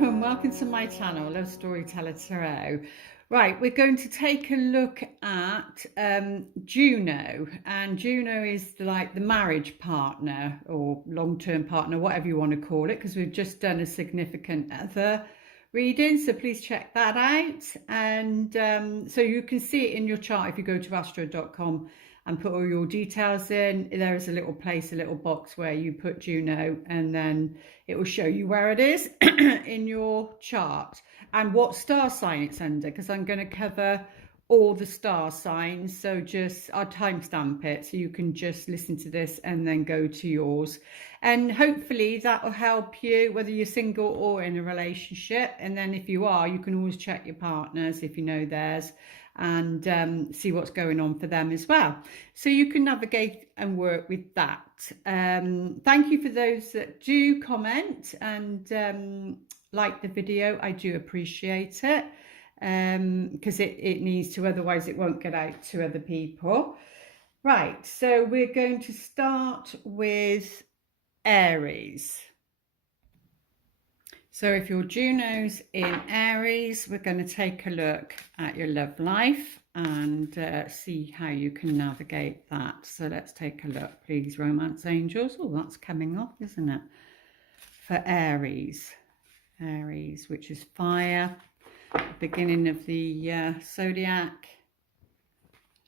and welcome to my channel, Love Storyteller Tarot. Right, we're going to take a look at Juno, and Juno is like the marriage partner or long-term partner, whatever you want to call it, because we've just done a significant other reading, so please check that out. And so you can see it in your chart if you go to astro.com and put all your details in. There is a little place, a little box where you put Juno, and then it will show you where it is in your chart and what star sign it's under, because I'm going to cover all the star signs. So just I'll timestamp it so you can just listen to this and then go to yours, and hopefully that will help you whether you're single or in a relationship. And then if you are, you can always check your partners if you know theirs, and see what's going on for them as well, so you can navigate and work with that. Thank you for those that do comment and like the video. I do appreciate it, because it needs to, otherwise it won't get out to other people. Right, so we're going to start with Aries. So if your Juno's in Aries, we're going to take a look at your love life and see how you can navigate that. So let's take a look, please, romance angels. Oh, that's coming off, isn't it? For Aries. Aries, which is fire, beginning of the zodiac.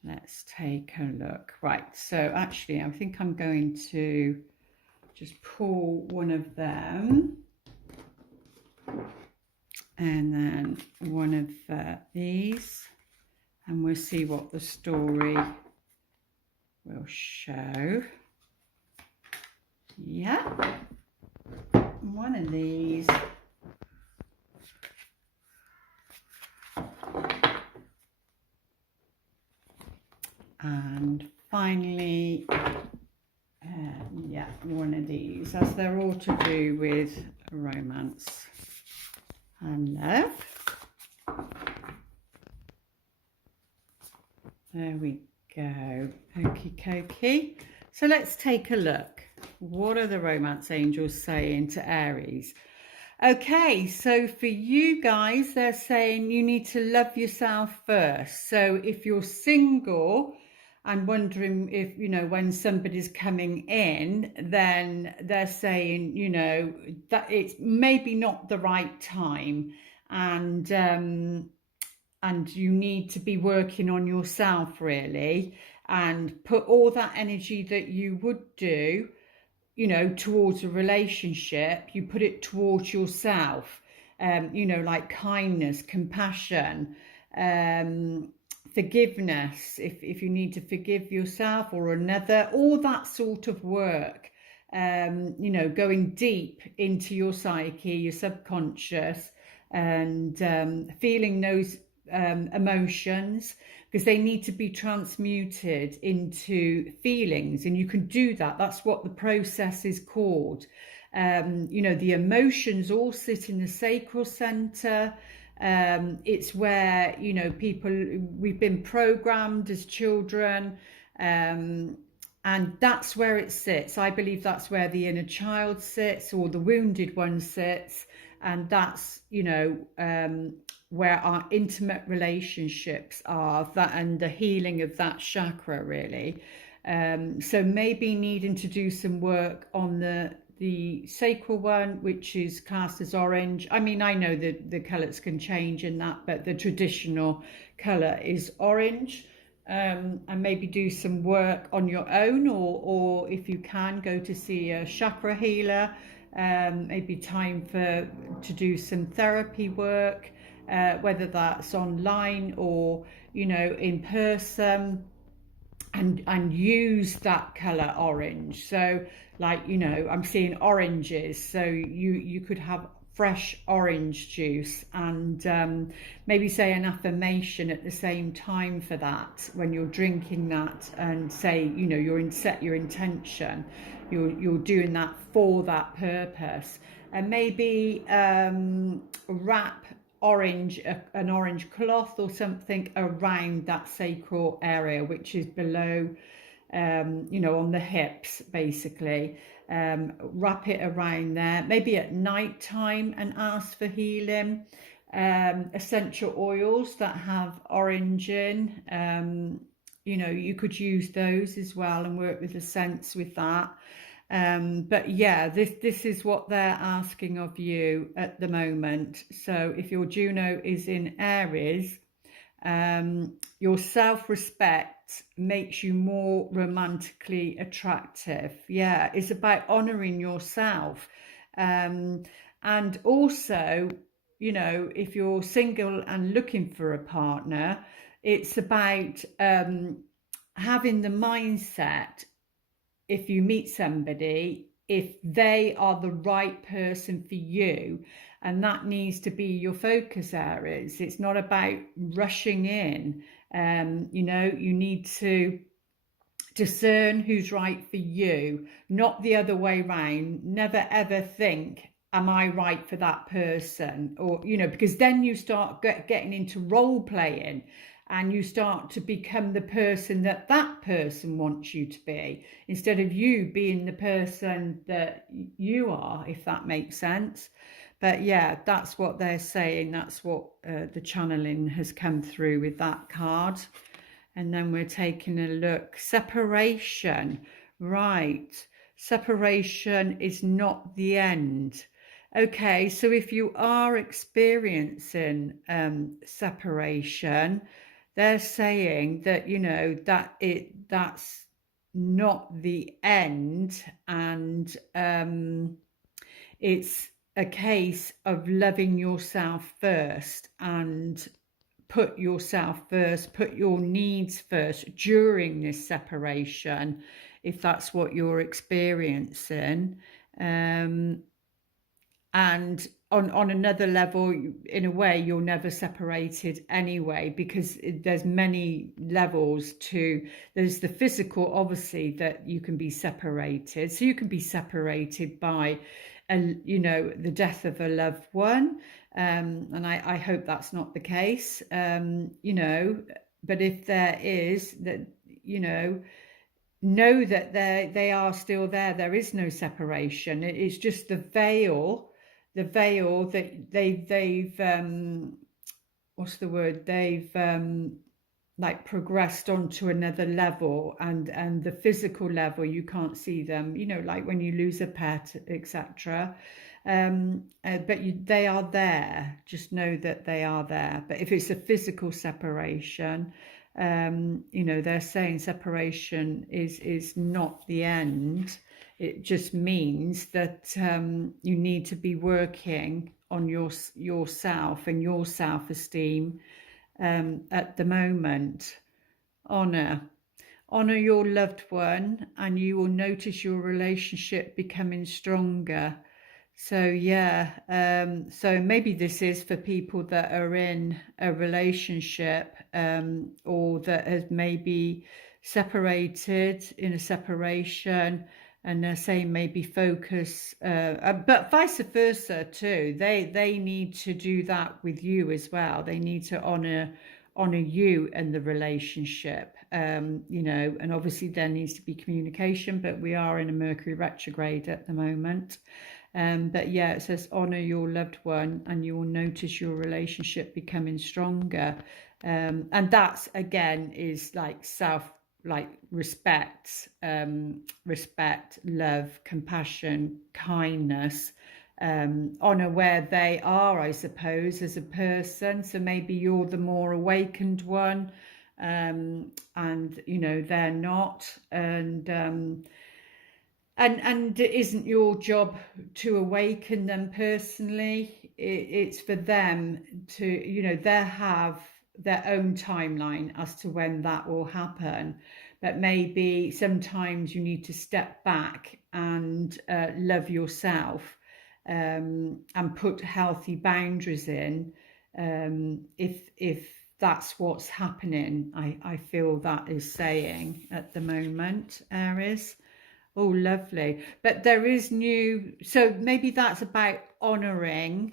Let's take a look. Right, so actually, I think I'm going to just pull one of them. And then one of these, and we'll see what the story will show. Yeah, one of these. And finally, yeah, one of these, as they're all to do with romance and love. There we go. Okie dokie. So let's take a look. What are the romance angels saying to Aries? Okay, so for you guys, they're saying you need to love yourself first. So if you're single and wondering if, you know, when somebody's coming in, then they're saying, you know, that it's maybe not the right time, and you need to be working on yourself really, and put all that energy that you would do, you know, towards a relationship, you put it towards yourself, you know, like kindness, compassion, forgiveness, if you need to forgive yourself or another, all that sort of work, you know, going deep into your psyche, your subconscious, and feeling those emotions, because they need to be transmuted into feelings, and you can do that. That's what the process is called. You know, the emotions all sit in the sacral center. It's where, you know, we've been programmed as children, and that's where it sits. I believe that's where the inner child sits, or the wounded one sits, and that's, you know, where our intimate relationships are, that, and the healing of that chakra really. So maybe needing to do some work on the sacral one, which is classed as orange. I mean, I know that the colours can change in that, but the traditional colour is orange. And maybe do some work on your own, or if you can, go to see a chakra healer. Maybe time to do some therapy work, whether that's online or, you know, in person. And use that color orange. So, like, you know, I'm seeing oranges, so you could have fresh orange juice, and maybe say an affirmation at the same time for that when you're drinking that, and say, you know, set your intention, you're doing that for that purpose. And maybe wrap an orange cloth or something around that sacral area, which is below you know, on the hips, basically. Wrap it around there, maybe at night time, and ask for healing. Essential oils that have orange in, you know, you could use those as well and work with the scents with that. But yeah, this is what they're asking of you at the moment. So if your Juno is in Aries, your self-respect makes you more romantically attractive. Yeah, it's about honoring yourself. And also, you know, if you're single and looking for a partner, it's about having the mindset, if you meet somebody, if they are the right person for you, and that needs to be your focus, Aries. It's not about rushing in. You know, you need to discern who's right for you, not the other way around. Never ever think, am I right for that person? Or, you know, because then you start getting into role playing, and you start to become the person that that person wants you to be, instead of you being the person that you are, if that makes sense. But yeah, that's what they're saying. That's what the channeling has come through with that card. And then we're taking a look. Separation. Right. Separation is not the end. Okay, so if you are experiencing separation, they're saying that, you know, that's not the end, and it's a case of loving yourself first, and put yourself first, put your needs first during this separation, if that's what you're experiencing. And on another level, in a way, you're never separated anyway, because there's many levels to, there's the physical, obviously, that you can be separated. So you can be separated by, you know, the death of a loved one. And I hope that's not the case, you know, but if there is, that, you know that they are still there. There is no separation. It's just the veil that they've what's the word, they've like progressed onto another level, and the physical level, you can't see them, you know, like when you lose a pet, etc. But they are there. Just know that they are there. But if it's a physical separation, you know, they're saying separation is not the end. It just means that you need to be working on yourself and your self-esteem at the moment. Honor your loved one, and you will notice your relationship becoming stronger. So yeah, so maybe this is for people that are in a relationship, or that has maybe separated, in a separation, and they're saying maybe focus, but vice versa too. They need to do that with you as well. They need to honor you and the relationship, you know, and obviously there needs to be communication, but we are in a Mercury retrograde at the moment. But yeah, it says honor your loved one, and you will notice your relationship becoming stronger. And that's, again, is like respect, love, compassion, kindness, honor where they are, I suppose, as a person. So maybe you're the more awakened one, and you know, they're not, and it isn't your job to awaken them personally. It's for them to, you know, they have their own timeline as to when that will happen. But maybe sometimes you need to step back and love yourself, and put healthy boundaries in, if that's what's happening. I feel that is saying at the moment, Aries. Oh, lovely. But there is new, so maybe that's about honouring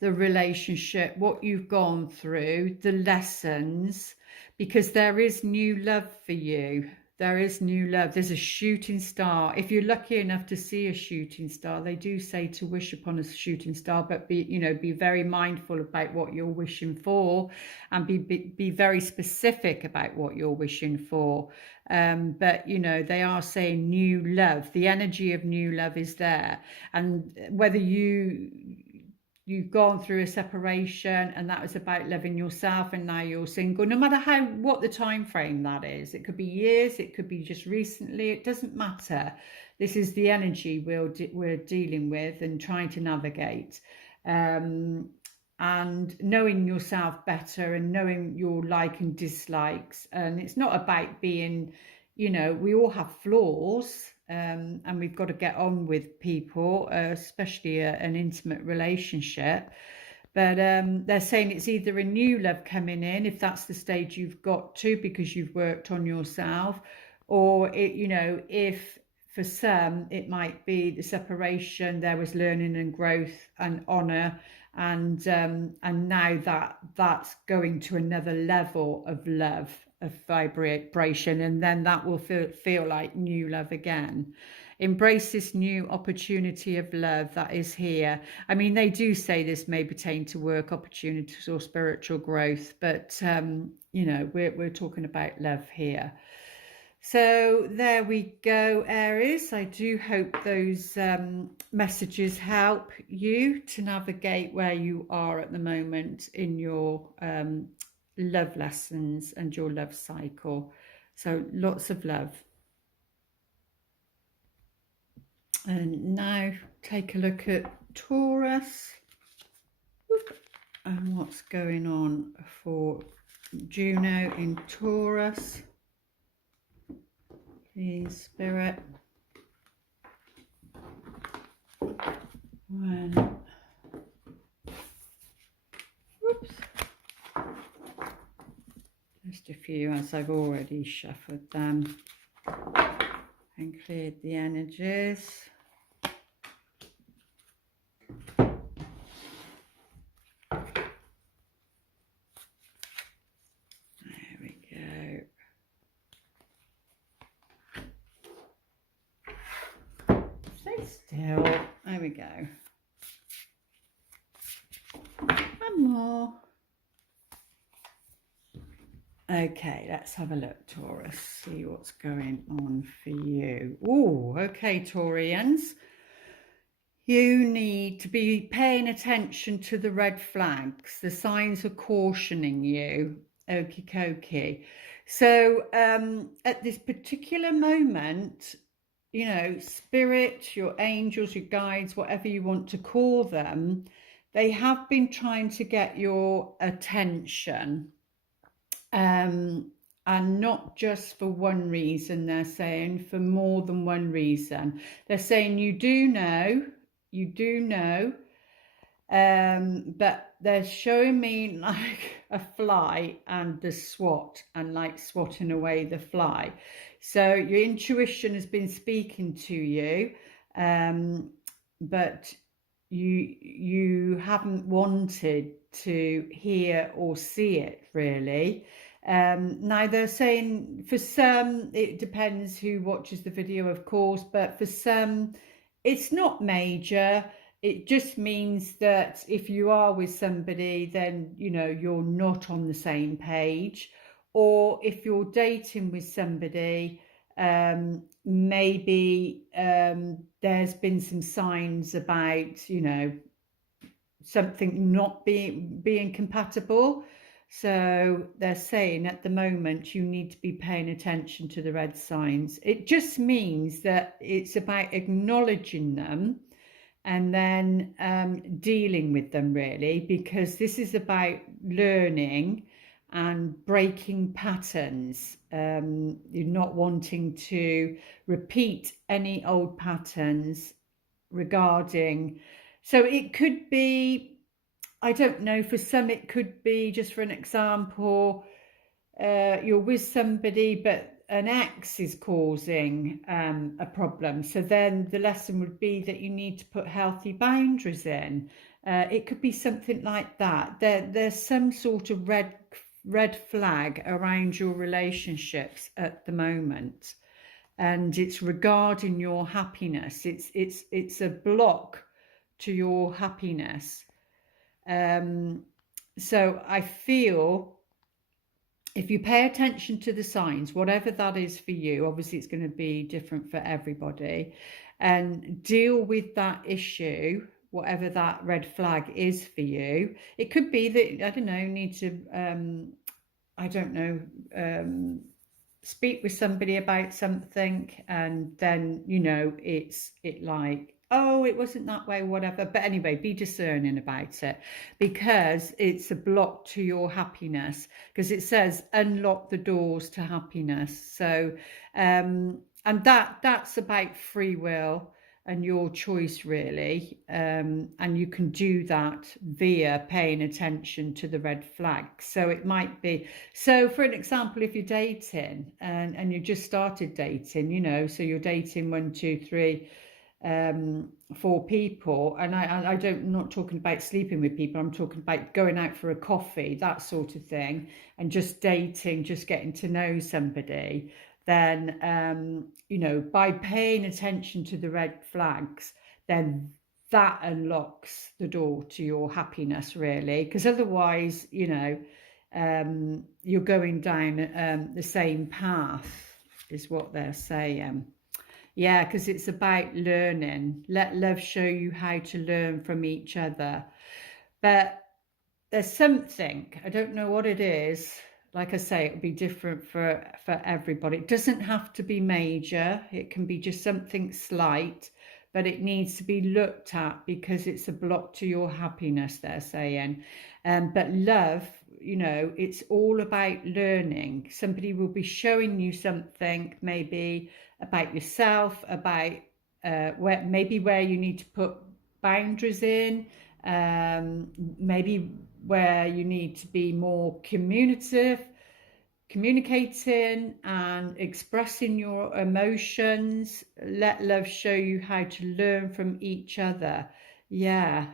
the relationship, what you've gone through, the lessons. because there is new love for you. There is new love. There's a shooting star. If you're lucky enough to see a shooting star, they do say to wish upon a shooting star, but be very mindful about what you're wishing for, and be very specific about what you're wishing for. But they are saying new love. The energy of new love is there, and whether you've gone through a separation and that was about loving yourself, and now you're single, no matter what the time frame that is, it could be years, it could be just recently, it doesn't matter. This is the energy we're dealing with and trying to navigate, and knowing yourself better and knowing your like and dislikes. And it's not about being, we all have flaws, and we've got to get on with people, especially an intimate relationship. But they're saying it's either a new love coming in, if that's the stage you've got to, because you've worked on yourself, or if for some it might be the separation, there was learning and growth and honor, and now that's going to another level of love, of vibration, and then that will feel like new love again. Embrace this new opportunity of love that is here. I mean, they do say this may pertain to work opportunities or spiritual growth, but we're talking about love here. So there we go, Aries. I do hope those messages help you to navigate where you are at the moment in your love lessons and your love cycle. So lots of love. And now take a look at Taurus and what's going on for Juno in Taurus. Please, Spirit. Whoops. Just a few, as I've already shuffled them and cleared the energies. There we go. Stay still. There we go. One more. Okay, let's have a look, Taurus, see what's going on for you. Oh, okay, Taurians. You need to be paying attention to the red flags. The signs are cautioning you. Okie dokie. So at this particular moment, Spirit, your angels, your guides, whatever you want to call them, they have been trying to get your attention. And not just for one reason, they're saying, for more than one reason. They're saying you do know, but they're showing me like a fly and the swat, and like swatting away the fly. So your intuition has been speaking to you, but you haven't wanted to hear or see it really. Now they're saying for some, it depends who watches the video, of course, but for some it's not major. It just means that if you are with somebody, then you're not on the same page, or if you're dating with somebody, maybe there's been some signs about something not being compatible. So they're saying at the moment you need to be paying attention to the red signs. It just means that it's about acknowledging them and then dealing with them, really, because this is about learning and breaking patterns. You're not wanting to repeat any old patterns regarding. So it could be, I don't know, for some it could be, just for an example, you're with somebody but an ex is causing a problem. So then the lesson would be that you need to put healthy boundaries in. It could be something like that. There's some sort of red red flag around your relationships at the moment, and it's regarding your happiness. It's a block to your happiness. So I feel if you pay attention to the signs, whatever that is for you, obviously it's going to be different for everybody, and deal with that issue, whatever that red flag is for you. It could be that, I don't know, you need to, I don't know, speak with somebody about something, and then, you know, it's like, oh, it wasn't that way, whatever. But anyway, be discerning about it, because it's a block to your happiness, because it says unlock the doors to happiness. So and that's about free will and your choice, really, and you can do that via paying attention to the red flags. So it might be, so for an example, if you're dating and you just started dating, you know, so you're dating 1, 2, 3, 4 people, and I'm not talking about sleeping with people, I'm talking about going out for a coffee, that sort of thing, and just dating, just getting to know somebody. Then you know, by paying attention to the red flags, then that unlocks the door to your happiness, really, because otherwise, you know, you're going down the same path, is what they're saying. Yeah, because it's about learning. Let love show you how to learn from each other. But there's something, I don't know what it is. Like I say, it'll be different for everybody. It doesn't have to be major. It can be just something slight, but it needs to be looked at because it's a block to your happiness, they're saying. But love, you know, it's all about learning. Somebody will be showing you something, maybe about yourself, about where you need to put boundaries in, maybe where you need to be more communicating and expressing your emotions. Let love show you how to learn from each other. Yeah,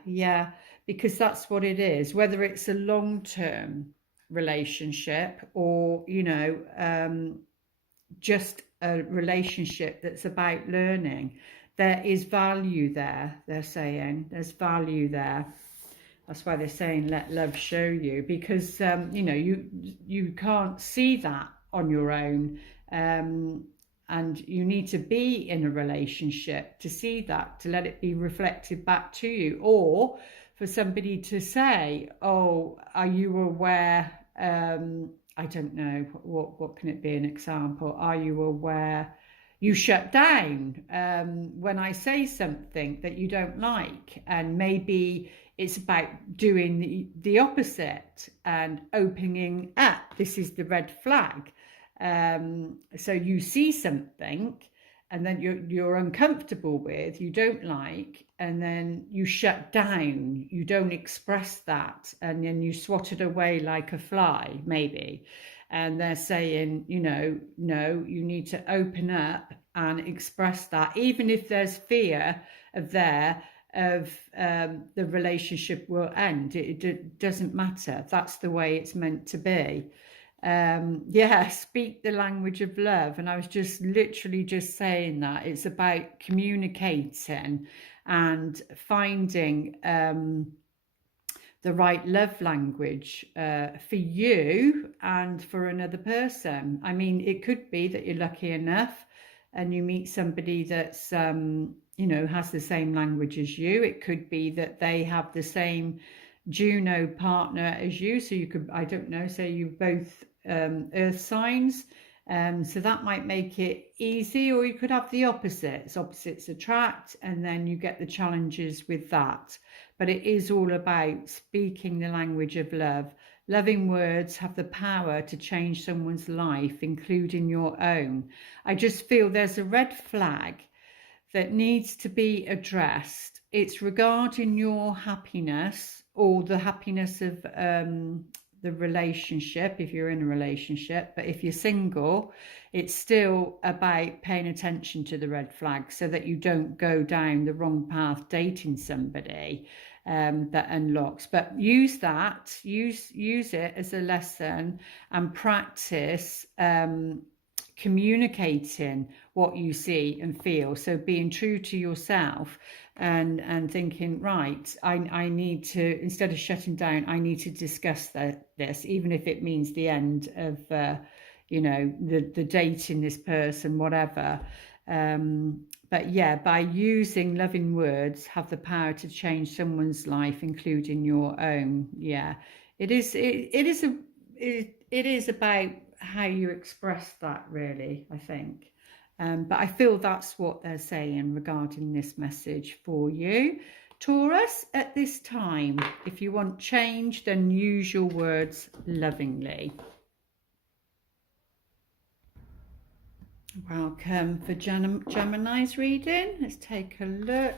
because that's what it is, whether it's a long-term relationship or, you know, just a relationship that's about learning. There is value there, they're saying. There's value there. That's why they're saying let love show you, because you know, you can't see that on your own, and you need to be in a relationship to see that, to let it be reflected back to you, or for somebody to say, oh, are you aware, I don't know, what can it be an example? Are you aware you shut down when I say something that you don't like? And maybe it's about doing the opposite and opening up. This is the red flag. So you see something and then you're uncomfortable with, you don't like, and then you shut down, you don't express that, and then you swat it away like a fly, maybe. And they're saying, you know, no, you need to open up and express that, even if there's fear of the relationship will end. It doesn't matter. That's the way it's meant to be. Yeah, speak the language of love. And I was just literally just saying that it's about communicating and finding the right love language for you and for another person. I mean, it could be that you're lucky enough and you meet somebody that's you know, has the same language as you. It could be that they have the same Juno partner as you, so you could, I don't know, say you both earth signs, so that might make it easy. Or you could have the opposites attract, and then you get the challenges with that. But it is all about speaking the language of love. Loving words have the power to change someone's life, including your own. I just feel there's a red flag that needs to be addressed. It's regarding your happiness, or the happiness of the relationship, if you're in a relationship. But if you're single, it's still about paying attention to the red flags so that you don't go down the wrong path dating somebody. that unlocks. But use it as a lesson and practice communicating what you see and feel. So being true to yourself and thinking, right, I need to, instead of shutting down, I need to discuss this, even if it means the end of you know, the dating this person, whatever. But yeah, by using loving words, have the power to change someone's life, including your own. Yeah, it is about how you express that, really, I think. But I feel that's what they're saying regarding this message for you, Taurus, at this time. If you want change, then use your words lovingly. Welcome for Gemini's reading. Let's take a look.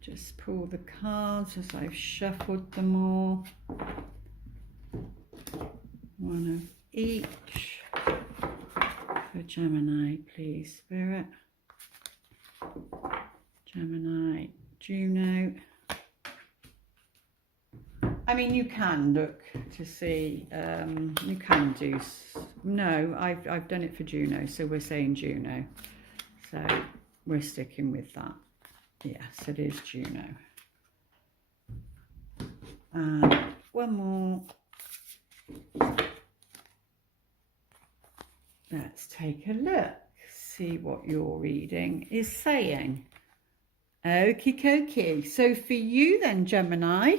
Just pull the cards as I've shuffled them all. One of each for Gemini, please, Spirit. Gemini, Juno. I mean, you can look to see, you can do, no, I've done it for Juno, so we're saying Juno. So we're sticking with that. Yes, it is Juno. And one more. Let's take a look, see what your reading is saying. Okie dokie. So for you then, Gemini,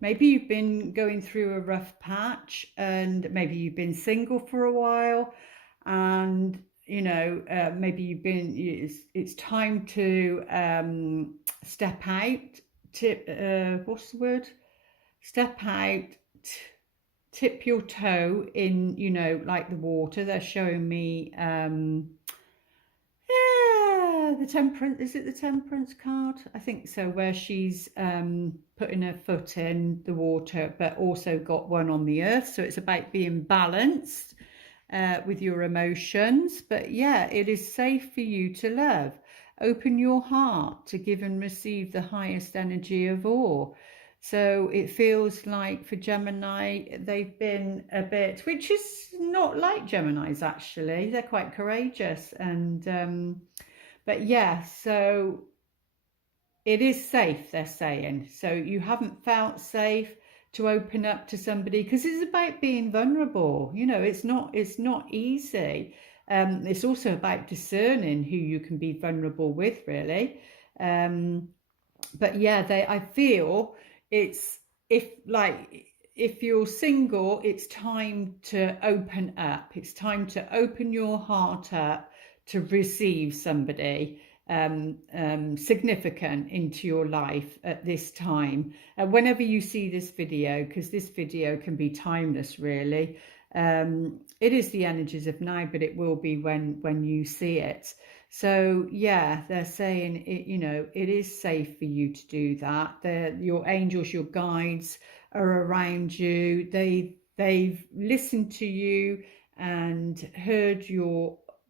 maybe you've been going through a rough patch, and maybe you've been single for a while, and you know, maybe you've been, it's time to step out, what's the word? Step out, tip your toe in, you know, like the water. They're showing me the temperance, is it the temperance card? I think so, where she's putting her foot in the water, but also got one on the earth. So it's about being balanced with your emotions. But yeah, it is safe for you to love. Open your heart to give and receive the highest energy of all. So it feels like for Gemini, they've been a bit, which is not like Geminis actually. They're quite courageous, and but yeah, so it is safe, they're saying. So you haven't felt safe to open up to somebody, because it's about being vulnerable. You know, it's not easy. It's also about discerning who you can be vulnerable with, really. But yeah, I feel it's, if you're single, it's time to open up. It's time to open your heart up to receive somebody significant into your life at this time. Whenever you see this video, because this video can be timeless, really. It is the energies of now, but it will be when you see it. So yeah, they're saying it, you know, it is safe for you to do that. Your angels, your guides are around you. They've listened to you and heard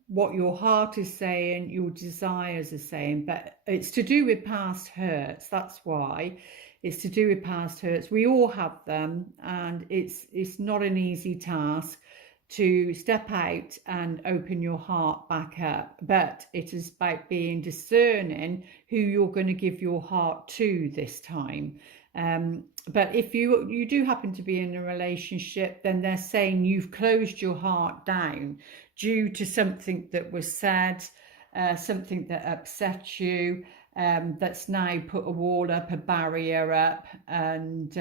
what your heart is saying, your desires are saying. But it's to do with past hurts. That's why it's to do with past hurts. We all have them, and it's not an easy task to step out and open your heart back up, but it is about being discerning who you're going to give your heart to this time. But if you do happen to be in a relationship, then they're saying you've closed your heart down due to something that was said, something that upset you, that's now put a wall up, a barrier up, and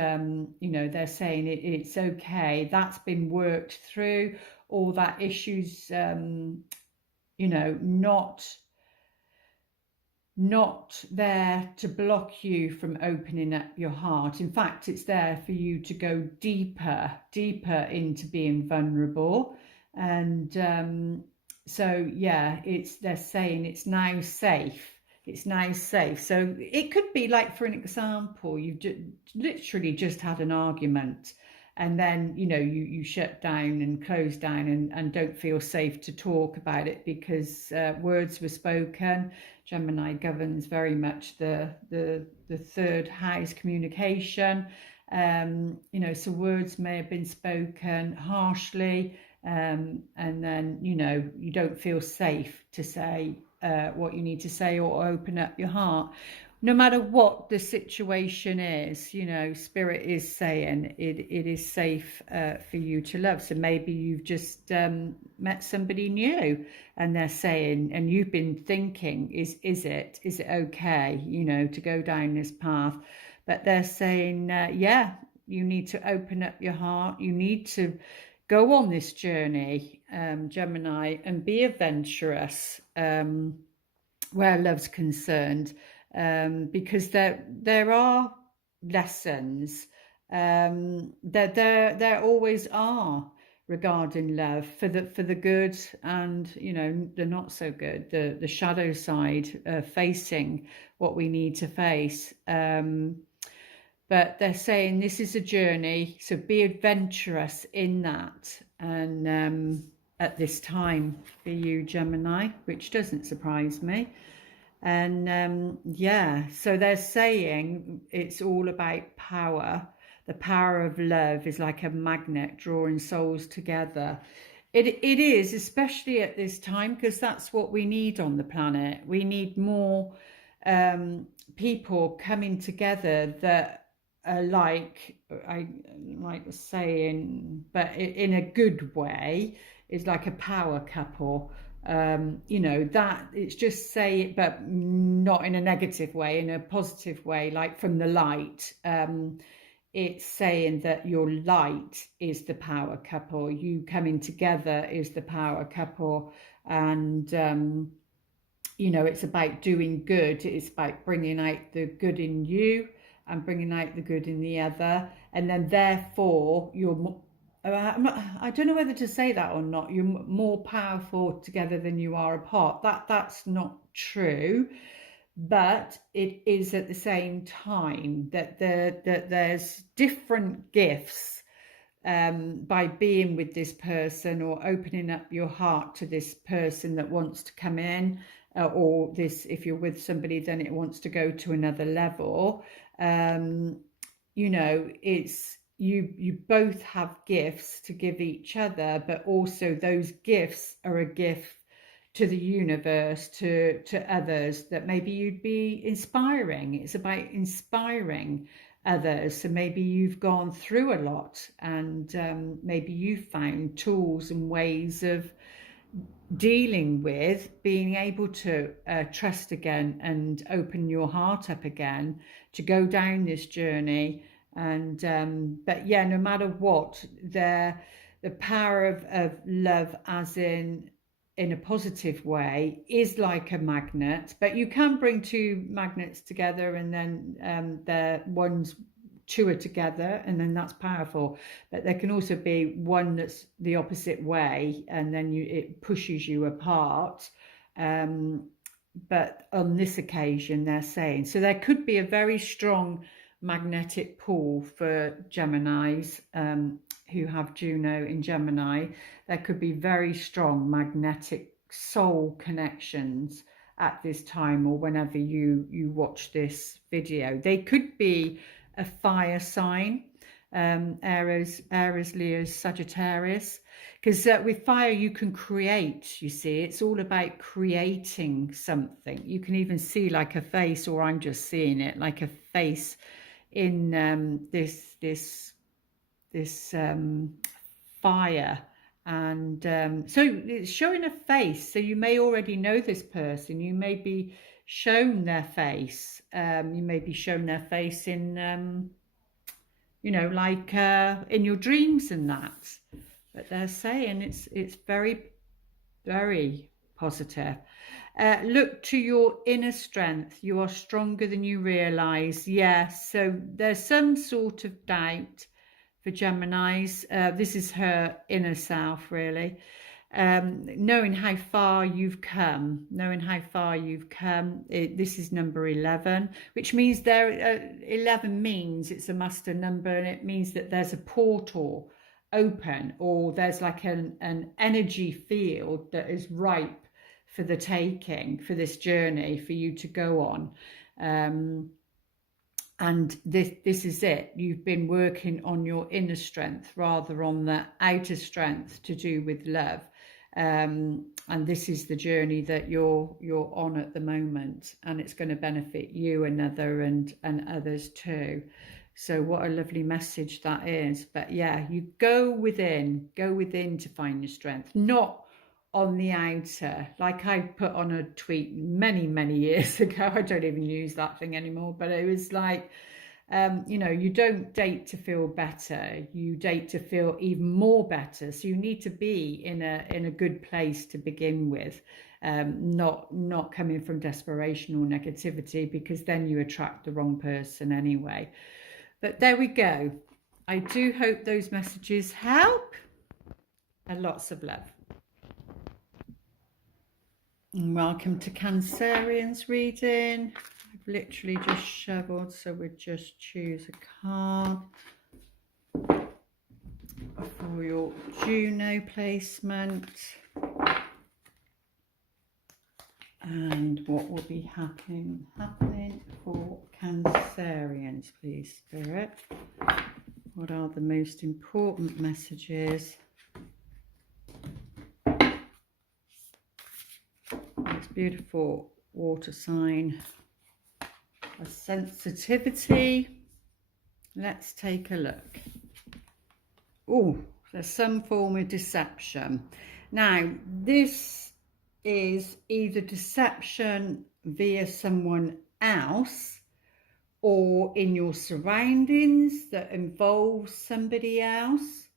you know, they're saying it's okay. That's been worked through. All that issues, you know, not there to block you from opening up your heart. In fact, it's there for you to go deeper into being vulnerable. And so yeah, they're saying it's now safe. It's now safe. So it could be like, for an example, you've literally just had an argument, and then you shut down and close down and don't feel safe to talk about it because words were spoken. Gemini governs very much the third house, communication. So words may have been spoken harshly, and then you don't feel safe to say what you need to say or open up your heart. No matter what the situation is, Spirit is saying it is safe for you to love. So maybe you've just met somebody new and they're saying, and you've been thinking, is it okay, to go down this path? But they're saying, yeah, you need to open up your heart. You need to go on this journey, Gemini, and be adventurous where love's concerned. Because there are lessons there always are regarding love, for the good and the not so good, the shadow side, facing what we need to face. But they're saying this is a journey, so be adventurous in that. And at this time for you, Gemini, which doesn't surprise me. And yeah, so they're saying it's all about power. The power of love is like a magnet drawing souls together. It is, especially at this time, because that's what we need on the planet. We need more people coming together that are like, I like saying, but in a good way, is like a power couple. That it's just say it, but not in a negative way, in a positive way, like from the light. It's saying that your light is the power couple, you coming together is the power couple. And it's about doing good. It's about bringing out the good in you and bringing out the good in the other, and then therefore you're I don't know whether to say that or not. You're more powerful together than you are apart. That's not true, but it is at the same time that there's different gifts by being with this person or opening up your heart to this person that wants to come in, or this, if you're with somebody, then it wants to go to another level. It's you both have gifts to give each other, but also those gifts are a gift to the universe, to others, that maybe you'd be inspiring. It's about inspiring others. So maybe you've gone through a lot, and maybe you've found tools and ways of dealing with being able to trust again and open your heart up again to go down this journey. And but yeah, no matter what, the power of love, as in a positive way, is like a magnet. But you can bring two magnets together, and then two are together, and then that's powerful. But there can also be one that's the opposite way, and then it pushes you apart. But on this occasion, they're saying, so there could be a very strong magnetic pull for Geminis who have Juno in Gemini. There could be very strong magnetic soul connections at this time, or whenever you watch this video. They could be a fire sign, Aries, Leo, Sagittarius, because with fire you can create. You see, it's all about creating something. You can even see like a face, or I'm just seeing it like a face in this fire. And so it's showing a face. So you may already know this person. You may be shown their face. You may be shown their face in like in your dreams and that. But they're saying it's very, very positive. Look to your inner strength. You are stronger than you realize. Yes, so there's some sort of doubt for Geminis. This is her inner self, really. knowing how far you've come, this is number 11, which means 11 means it's a master number, and it means that there's a portal open, or there's like an energy field that is ripe for the taking, for this journey for you to go on. And this is it. You've been working on your inner strength rather on the outer strength to do with love. And this is the journey that you're on at the moment, and it's going to benefit you, another, and others too. So what a lovely message that is. But yeah, you go within to find your strength, not on the outer. Like I put on a tweet many years ago, I don't even use that thing anymore, but it was like, you know, you don't date to feel better, you date to feel even more better. So you need to be in a good place to begin with, not coming from desperation or negativity, because then you attract the wrong person anyway. But there we go. I do hope those messages help, and lots of love. And welcome to Cancerians reading. I've literally just shoveled, so we'll just choose a card for your Juno placement. And what will be happening for Cancerians, please, Spirit? What are the most important messages? It's beautiful water sign, a sensitivity. Let's take a look. Oh, there's some form of deception. Now, this is either deception via someone else or in your surroundings that involves somebody else.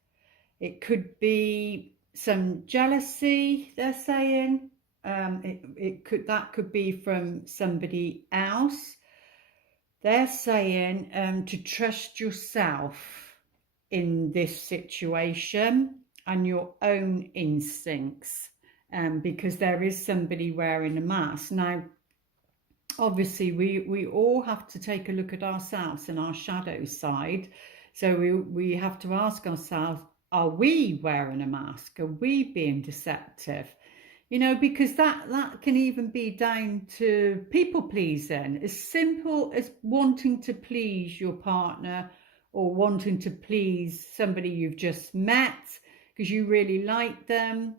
It could be some jealousy, they're saying. That could be from somebody else. They're saying to trust yourself in this situation and your own instincts, because there is somebody wearing a mask. Now, obviously, we all have to take a look at ourselves and our shadow side. So we have to ask ourselves, are we wearing a mask? Are we being deceptive? You know, because that can even be down to people pleasing, as simple as wanting to please your partner or wanting to please somebody you've just met because you really like them.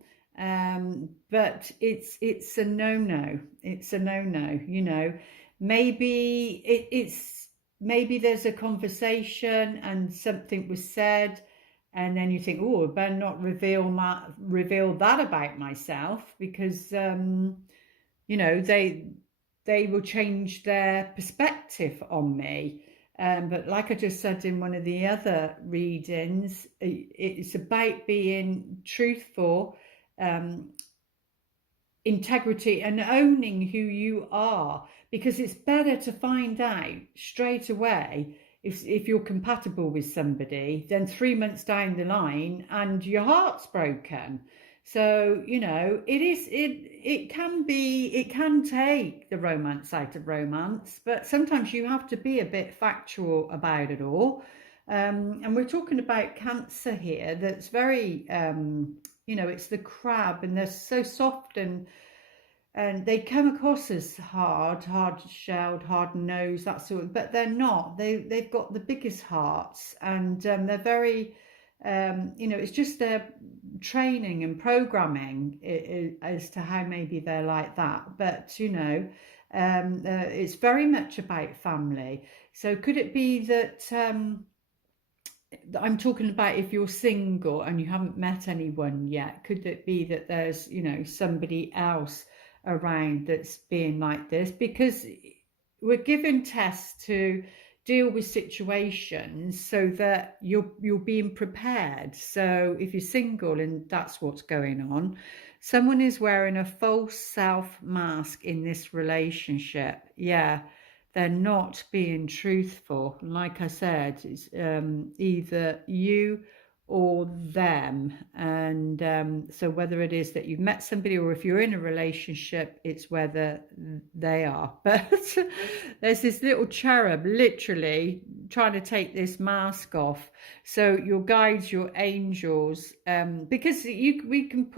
But it's a no-no. It's a no-no, you know. Maybe maybe there's a conversation and something was said, and then you think, oh, I better not reveal that about myself, because you know, they will change their perspective on me. But like I just said in one of the other readings, it's about being truthful, integrity, and owning who you are, because it's better to find out straight away if you're compatible with somebody than 3 months down the line and your heart's broken. So, you know, it can take the romance out of romance, but sometimes you have to be a bit factual about it all. And we're talking about Cancer here. That's very, you know, it's the crab, and they're so soft, and they come across as hard-shelled, hard-nosed, that sort of, but they're not. They've got the biggest hearts, and they're very, you know, it's just their training and programming as to how maybe they're like that. But, you know, it's very much about family. So could it be that I'm talking about if you're single and you haven't met anyone yet, could it be that there's, you know, somebody else around that's being like this? Because we're given tests to deal with situations so that you're being prepared. So if you're single and that's what's going on, someone is wearing a false self mask in this relationship. Yeah, they're not being truthful. Like I said, it's either you or them. And so whether it is that you've met somebody or if you're in a relationship, it's whether they are. But there's this little cherub literally trying to take this mask off. So your guides, your angels, because we can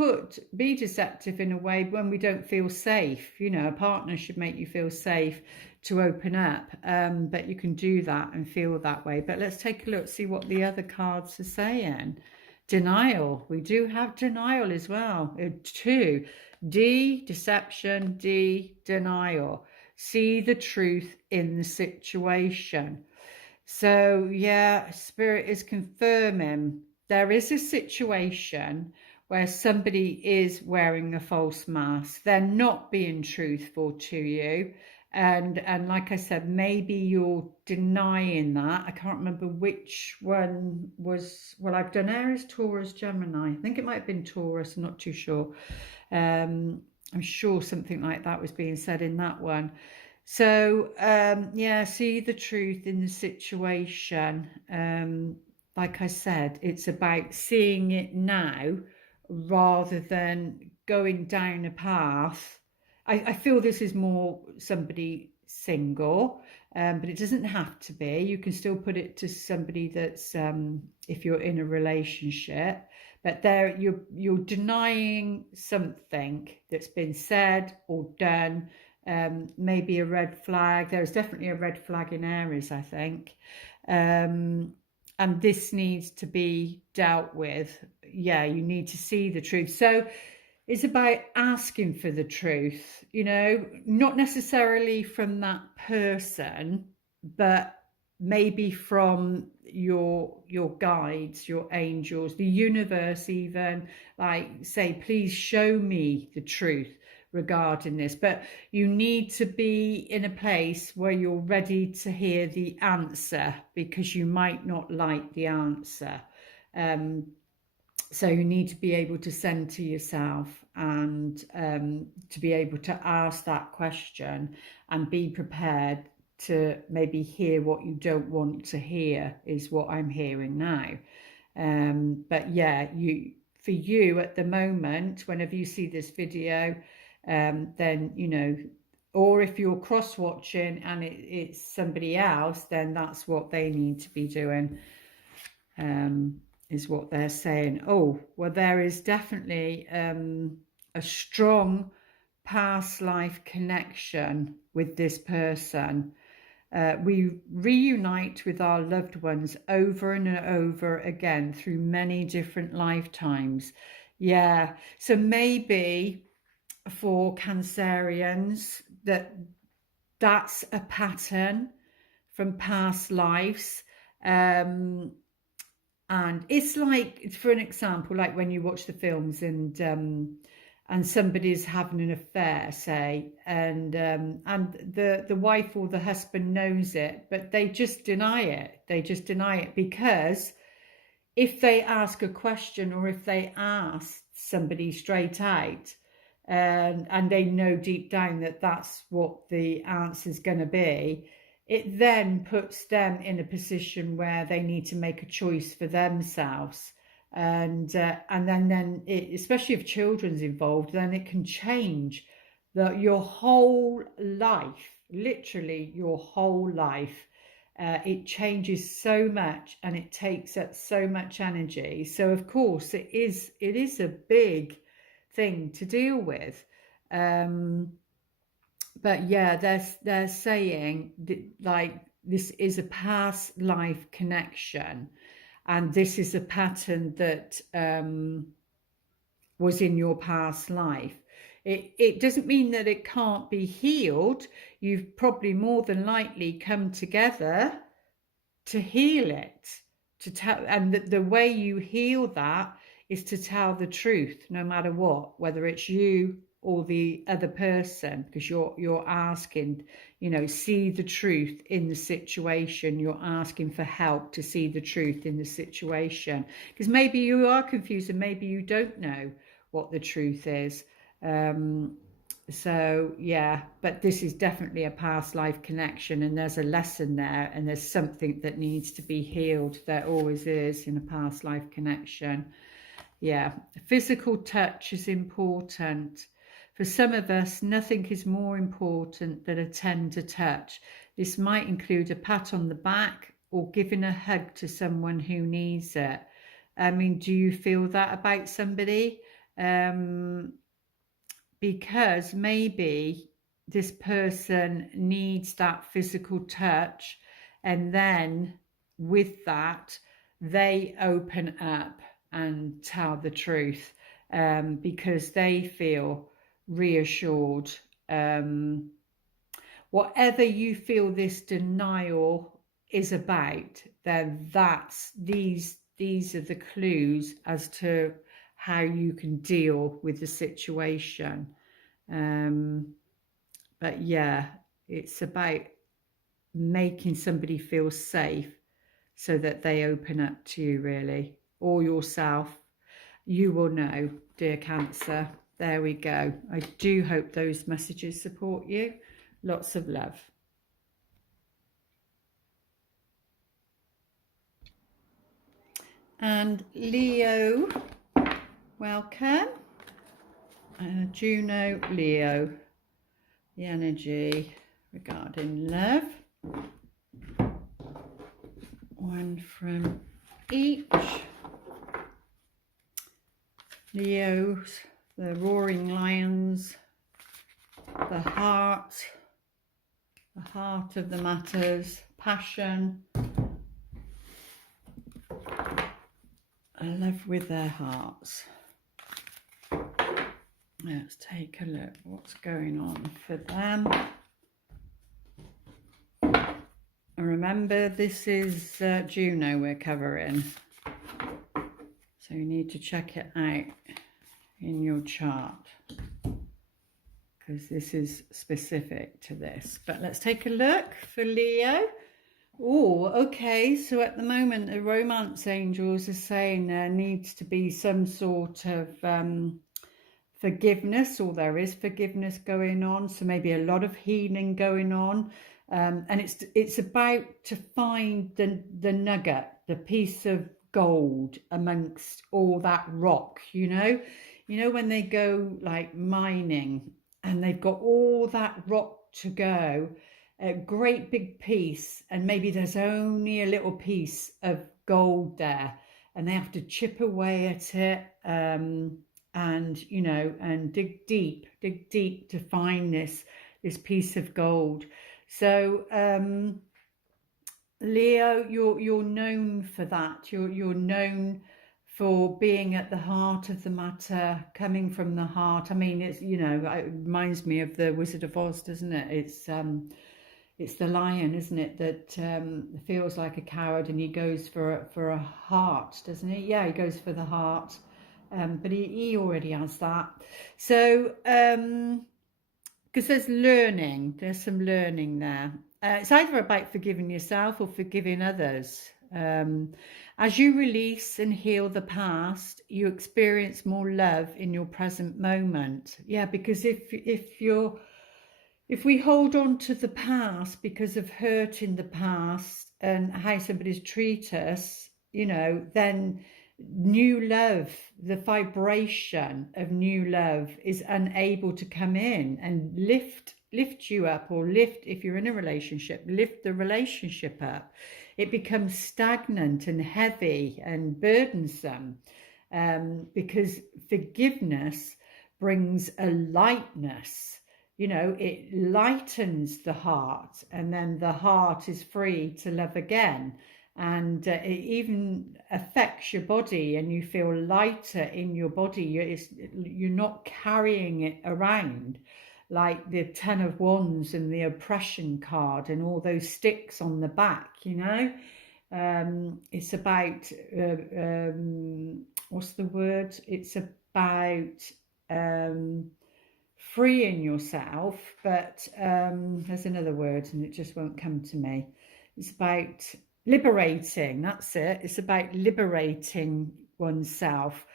be deceptive in a way when we don't feel safe. You know, a partner should make you feel safe to open up, but you can do that and feel that way. But let's take a look, see what the other cards are saying. Denial. We do have denial as well. 2. D, deception. D, denial. See the truth in the situation. So yeah, Spirit is confirming there is a situation where somebody is wearing a false mask. They're not being truthful to you. And like I said, maybe you're denying that. I can't remember which one was, well, I've done Aries, Taurus, Gemini. I think it might have been Taurus, I'm not too sure. I'm sure something like that was being said in that one. So yeah, see the truth in the situation. Like I said, it's about seeing it now rather than going down a path. I feel this is more somebody single, but it doesn't have to be. You can still put it to somebody that's if you're in a relationship, but there you're denying something that's been said or done. Maybe a red flag. There's definitely a red flag in Aries, I think, and this needs to be dealt with. Yeah, you need to see the truth. So it's about asking for the truth, you know, not necessarily from that person, but maybe from your guides, your angels, the universe even, like say, please show me the truth regarding this. But you need to be in a place where you're ready to hear the answer, because you might not like the answer. So you need to be able to center yourself and to be able to ask that question and be prepared to maybe hear what you don't want to hear, is what I'm hearing now. But yeah, for you at the moment, whenever you see this video, then, you know, or if you're cross-watching and it's somebody else, then that's what they need to be doing. Is what they're saying. Oh, well, there is definitely a strong past life connection with this person. We reunite with our loved ones over and over again through many different lifetimes. Yeah, so maybe for Cancerians that's a pattern from past lives. And it's like, for an example, like when you watch the films and somebody's having an affair, say, and the wife or the husband knows it, but they just deny it. They just deny it, because if they ask a question or if they ask somebody straight out, and they know deep down that that's what the answer is going to be, it then puts them in a position where they need to make a choice for themselves. And then especially if children's involved, then it can change your whole life, literally your whole life. It changes so much and it takes up so much energy. So of course it is a big thing to deal with. But yeah, they're saying that, like, this is a past life connection, and this is a pattern that was in your past life. It doesn't mean that it can't be healed. You've probably more than likely come together to heal it, to tell, and the way you heal that is to tell the truth, no matter what, whether it's you or the other person, because you're asking, you know, see the truth in the situation. You're asking for help to see the truth in the situation, because maybe you are confused and maybe you don't know what the truth is. So yeah, but this is definitely a past life connection, and there's a lesson there, and there's something that needs to be healed. There always is in a past life connection. Yeah, physical touch is important. For some of us, nothing is more important than a tender touch. This might include a pat on the back or giving a hug to someone who needs it. I mean, do you feel that about somebody? Because maybe this person needs that physical touch, and then with that, they open up and tell the truth, because they feel reassured. Whatever you feel this denial is about, then these are the clues as to how you can deal with the situation. But yeah, it's about making somebody feel safe so that they open up to you, really, or yourself. You will know, dear Cancer. There we go. I do hope those messages support you. Lots of love. And Leo, welcome. Juno, Leo, the energy regarding love. One from each. Leos, the roaring lions, the heart of the matters, passion, love with their hearts. Let's take a look what's going on for them. And remember, this is Juno we're covering, so you need to check it out in your chart, because this is specific to this. But let's take a look for Leo. Oh, okay, so at the moment the romance angels are saying there needs to be some sort of forgiveness, or there is forgiveness going on, so maybe a lot of healing going on, and it's about to find the nugget, the piece of gold amongst all that rock. You know when they go like mining and they've got all that rock to go, a great big piece, and maybe there's only a little piece of gold there, and they have to chip away at it, and dig deep to find this piece of gold. So Leo, you're known for that. You're known for being at the heart of the matter, coming from the heart. I mean, it's it reminds me of the Wizard of Oz, doesn't it? It's the lion, isn't it, that feels like a coward, and he goes for a heart, doesn't he? Yeah, he goes for the heart. But he already has that. So, because there's some learning there. It's either about forgiving yourself or forgiving others. As you release and heal the past, you experience more love in your present moment. Yeah, because if we hold on to the past because of hurt in the past and how somebody's treated us, then new love, the vibration of new love is unable to come in and lift you up, or if you're in a relationship, lift the relationship up. It becomes stagnant and heavy and burdensome, because forgiveness brings a lightness. It lightens the heart, and then the heart is free to love again. And it even affects your body, and you feel lighter in your body. You're not carrying it around like the Ten of Wands and the oppression card and all those sticks on the back, It's about, what's the word? It's about freeing yourself, but there's another word and it just won't come to me. It's about liberating, that's it. It's about liberating oneself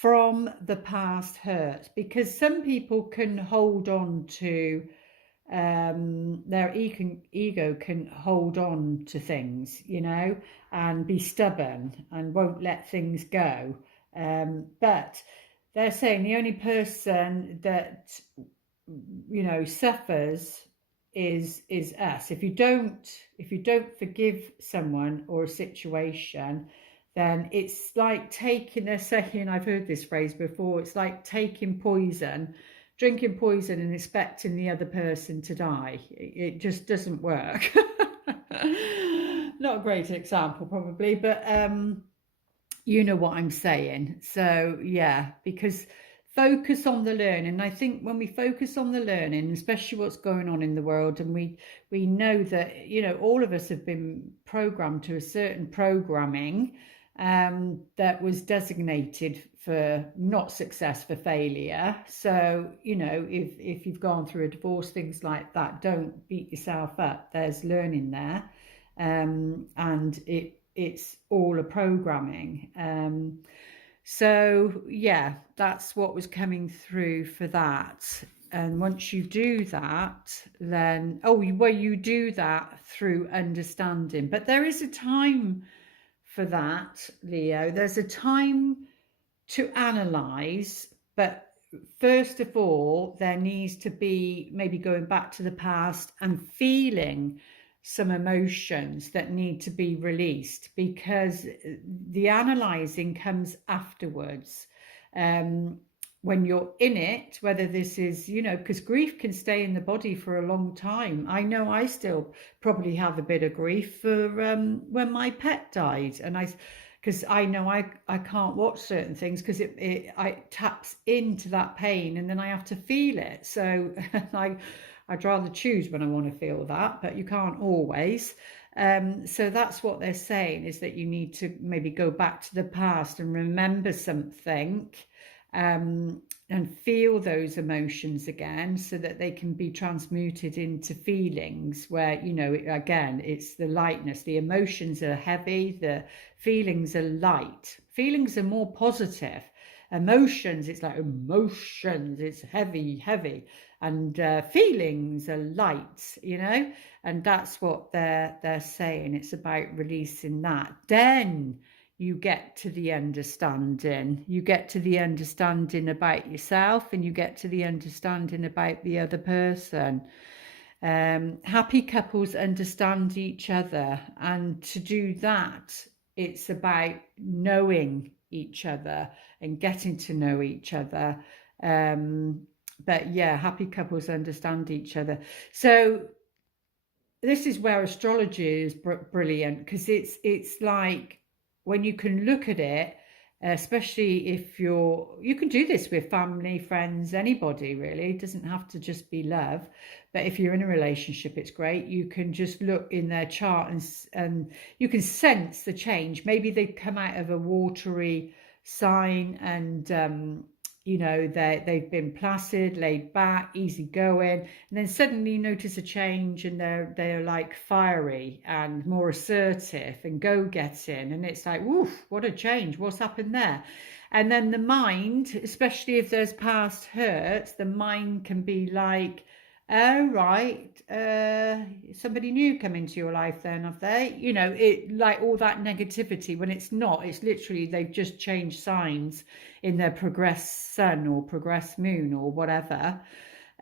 from the past hurts, because some people can hold on to their ego can hold on to things, you know, and be stubborn and won't let things go. But they're saying the only person that, you know, suffers is us. If you don't forgive someone or a situation, then it's like taking a second. I've heard this phrase before. It's like taking poison, drinking poison and expecting the other person to die. It just doesn't work. Not a great example probably, but you know what I'm saying. So yeah, because focus on the learning. I think when we focus on the learning, especially what's going on in the world, and we know that, you know, all of us have been programmed to a certain programming that was designated for not success, for failure. So, you know, if you've gone through a divorce, things like that, don't beat yourself up. There's learning there, and it's all a programming. So yeah, that's what was coming through for that. And once you do that, then you do that through understanding. But there is a time for that, Leo. There's a time to analyze, but first of all, there needs to be maybe going back to the past and feeling some emotions that need to be released, because the analyzing comes afterwards. When you're in it, whether this is, you know, because grief can stay in the body for a long time. I know I still probably have a bit of grief for when my pet died, and because I know I can't watch certain things because it taps into that pain, and then I have to feel it. So I'd rather choose when I want to feel that, but you can't always. So that's what they're saying, is that you need to maybe go back to the past and remember something, and feel those emotions again, so that they can be transmuted into feelings where, you know, again, it's the lightness. The emotions are heavy, the feelings are light. Feelings are more positive. Emotions, it's like emotions, it's heavy, and feelings are light, you know, and that's what they're saying. It's about releasing that. Then you get to the understanding. You get to the understanding about yourself, and you get to the understanding about the other person. Happy couples understand each other, and to do that, it's about knowing each other and getting to know each other. But yeah, happy couples understand each other. So this is where astrology is brilliant, because it's like, when you can look at it, especially if you can do this with family, friends, anybody really. It doesn't have to just be love, but if you're in a relationship, it's great. You can just look in their chart and you can sense the change. Maybe they come out of a watery sign, and you know, they've been placid, laid back, easygoing, and then suddenly you notice a change, and they're like fiery and more assertive and go-getting, and it's like, woof, what a change, what's happened there? And then the mind, especially if there's past hurts, the mind can be like, oh right, somebody new come into your life then, have they? You know, it like all that negativity, when it's not. It's literally they've just changed signs in their progressed sun or progressed moon or whatever.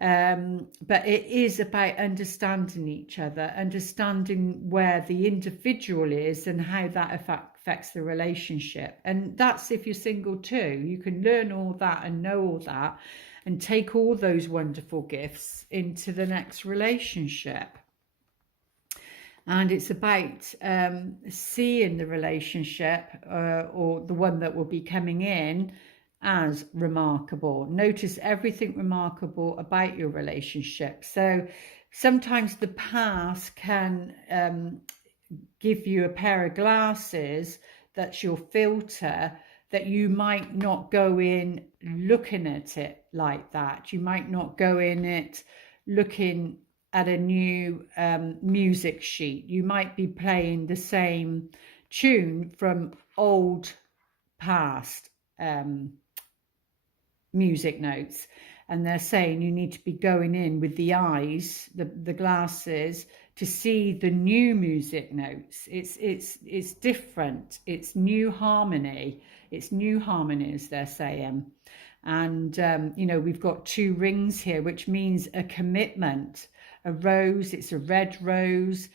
But it is about understanding each other, understanding where the individual is and how that affects the relationship. And that's if you're single too. You can learn all that and know all that, and take all those wonderful gifts into the next relationship. And it's about seeing the relationship or the one that will be coming in as remarkable. Notice everything remarkable about your relationship. So sometimes the past can give you a pair of glasses that's your filter, that you might not go in looking at it like that. You might not go in it looking at a new music sheet. You might be playing the same tune from old past music notes, and they're saying you need to be going in with the eyes, the glasses, to see the new music notes. It's different. It's new harmony. It's new harmonies, they're saying. And you know, we've got 2 rings here, which means a commitment. A rose, it's a red rose.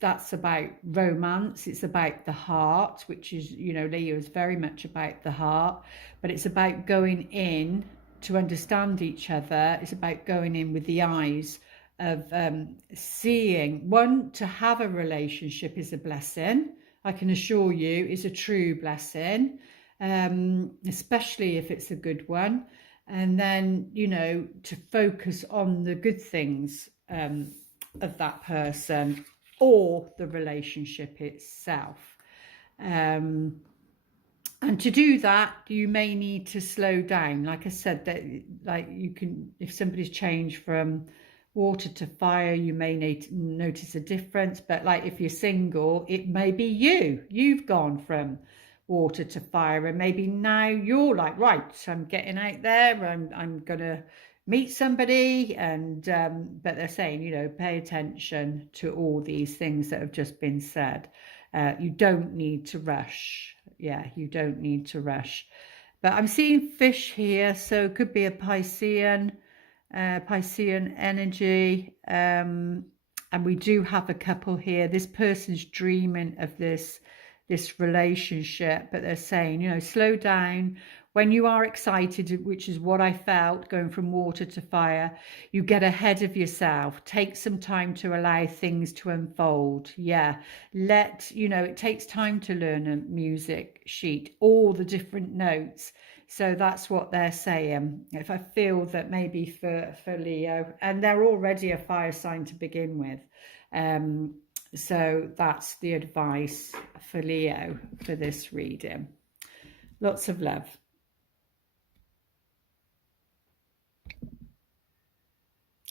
That's about romance. It's about the heart, which is, you know, Leo is very much about the heart, but it's about going in to understand each other. It's about going in with the eyes of seeing. One, to have a relationship is a blessing. I can assure you, it's a true blessing, especially if it's a good one. And then, you know, to focus on the good things of that person or the relationship itself. And to do that, you may need to slow down. Like I said, that like you can, if somebody's changed from water to fire, you may notice a difference. But like if you're single, it may be you've gone from water to fire, and maybe now you're like, right, I'm getting out there, I'm gonna meet somebody. And but they're saying, you know, pay attention to all these things that have just been said. You don't need to rush. Yeah, you don't need to rush. But I'm seeing fish here, so it could be a Piscean energy. And we do have a couple here. This person's dreaming of this relationship, but they're saying, you know, slow down. When you are excited, which is what I felt going from water to fire, you get ahead of yourself. Take some time to allow things to unfold. Yeah, you know, it takes time to learn a music sheet, all the different notes. So that's what they're saying. If I feel that maybe for Leo, and they're already a fire sign to begin with, so that's the advice for Leo for this reading. Lots of love.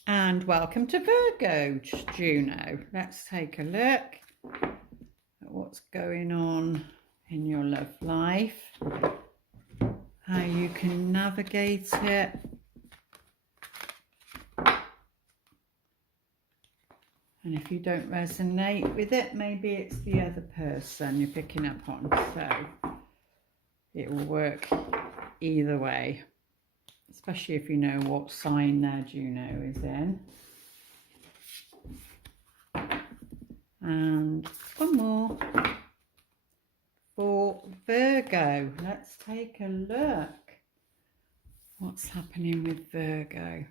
And welcome to Virgo, Juno. Let's take a look at what's going on in your love life, how you can navigate it. And if you don't resonate with it, maybe it's the other person you're picking up on. So it will work either way, especially if you know what sign their Juno is in. And one more for Virgo. Let's take a look. What's happening with Virgo?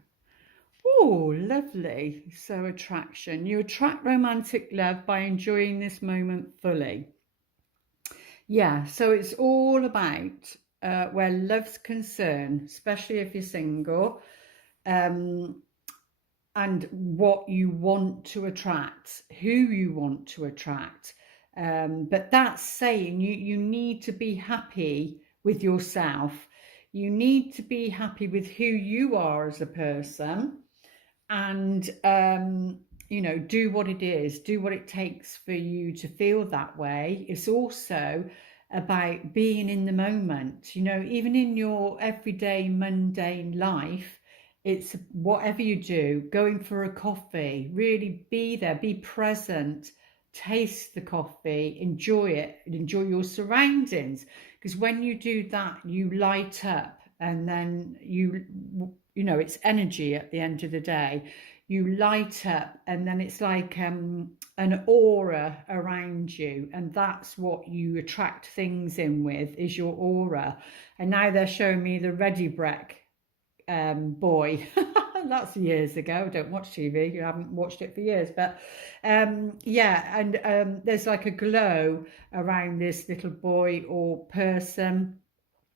Oh, lovely. So attraction. You attract romantic love by enjoying this moment fully. Yeah, so it's all about where love's concerned, especially if you're single, and what you want to attract, who you want to attract. But that's saying you need to be happy with yourself. You need to be happy with who you are as a person. And, you know, do what it is, do what it takes for you to feel that way. It's also about being in the moment, you know, even in your everyday mundane life. It's whatever you do, going for a coffee, really be there, be present, taste the coffee, enjoy it, enjoy your surroundings. Because when you do that, you light up, and then you know, it's energy at the end of the day. You light up, and then it's like an aura around you, and that's what you attract things in with, is your aura. And now they're showing me the Ready Breck boy. That's years ago. I don't watch TV. I haven't watched it for years, but yeah, and there's like a glow around this little boy or person,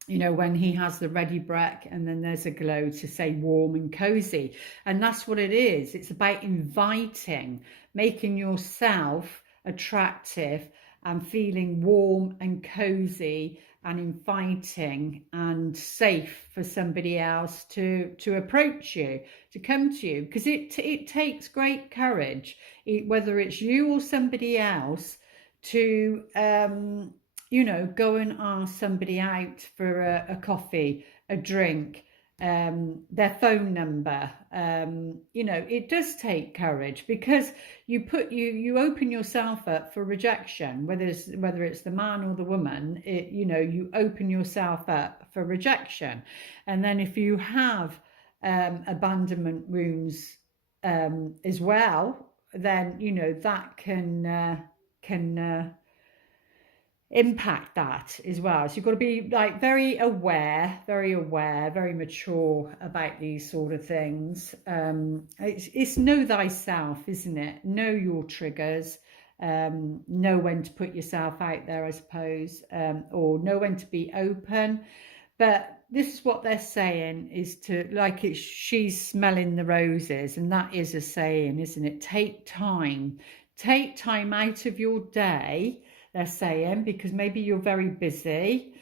you know, when he has the Ready Breck, and then there's a glow to say warm and cozy. And that's what it is. It's about inviting, making yourself attractive and feeling warm and cozy and inviting and safe for somebody else to approach you, to come to you. Because it takes great courage, whether it's you or somebody else, to you know, go and ask somebody out for a coffee, a drink, their phone number. You know, it does take courage, because you open yourself up for rejection, whether it's the man or the woman. You know, you open yourself up for rejection, and then if you have abandonment wounds as well, then you know that can impact that as well. So you've got to be like very aware, very mature about these sort of things. It's know thyself, isn't it? Know your triggers, know when to put yourself out there, I suppose, or know when to be open. But this is what they're saying, is to, like, it's she's smelling the roses, and that is a saying, isn't it? Take time out of your day, they're saying, because maybe you're very busy.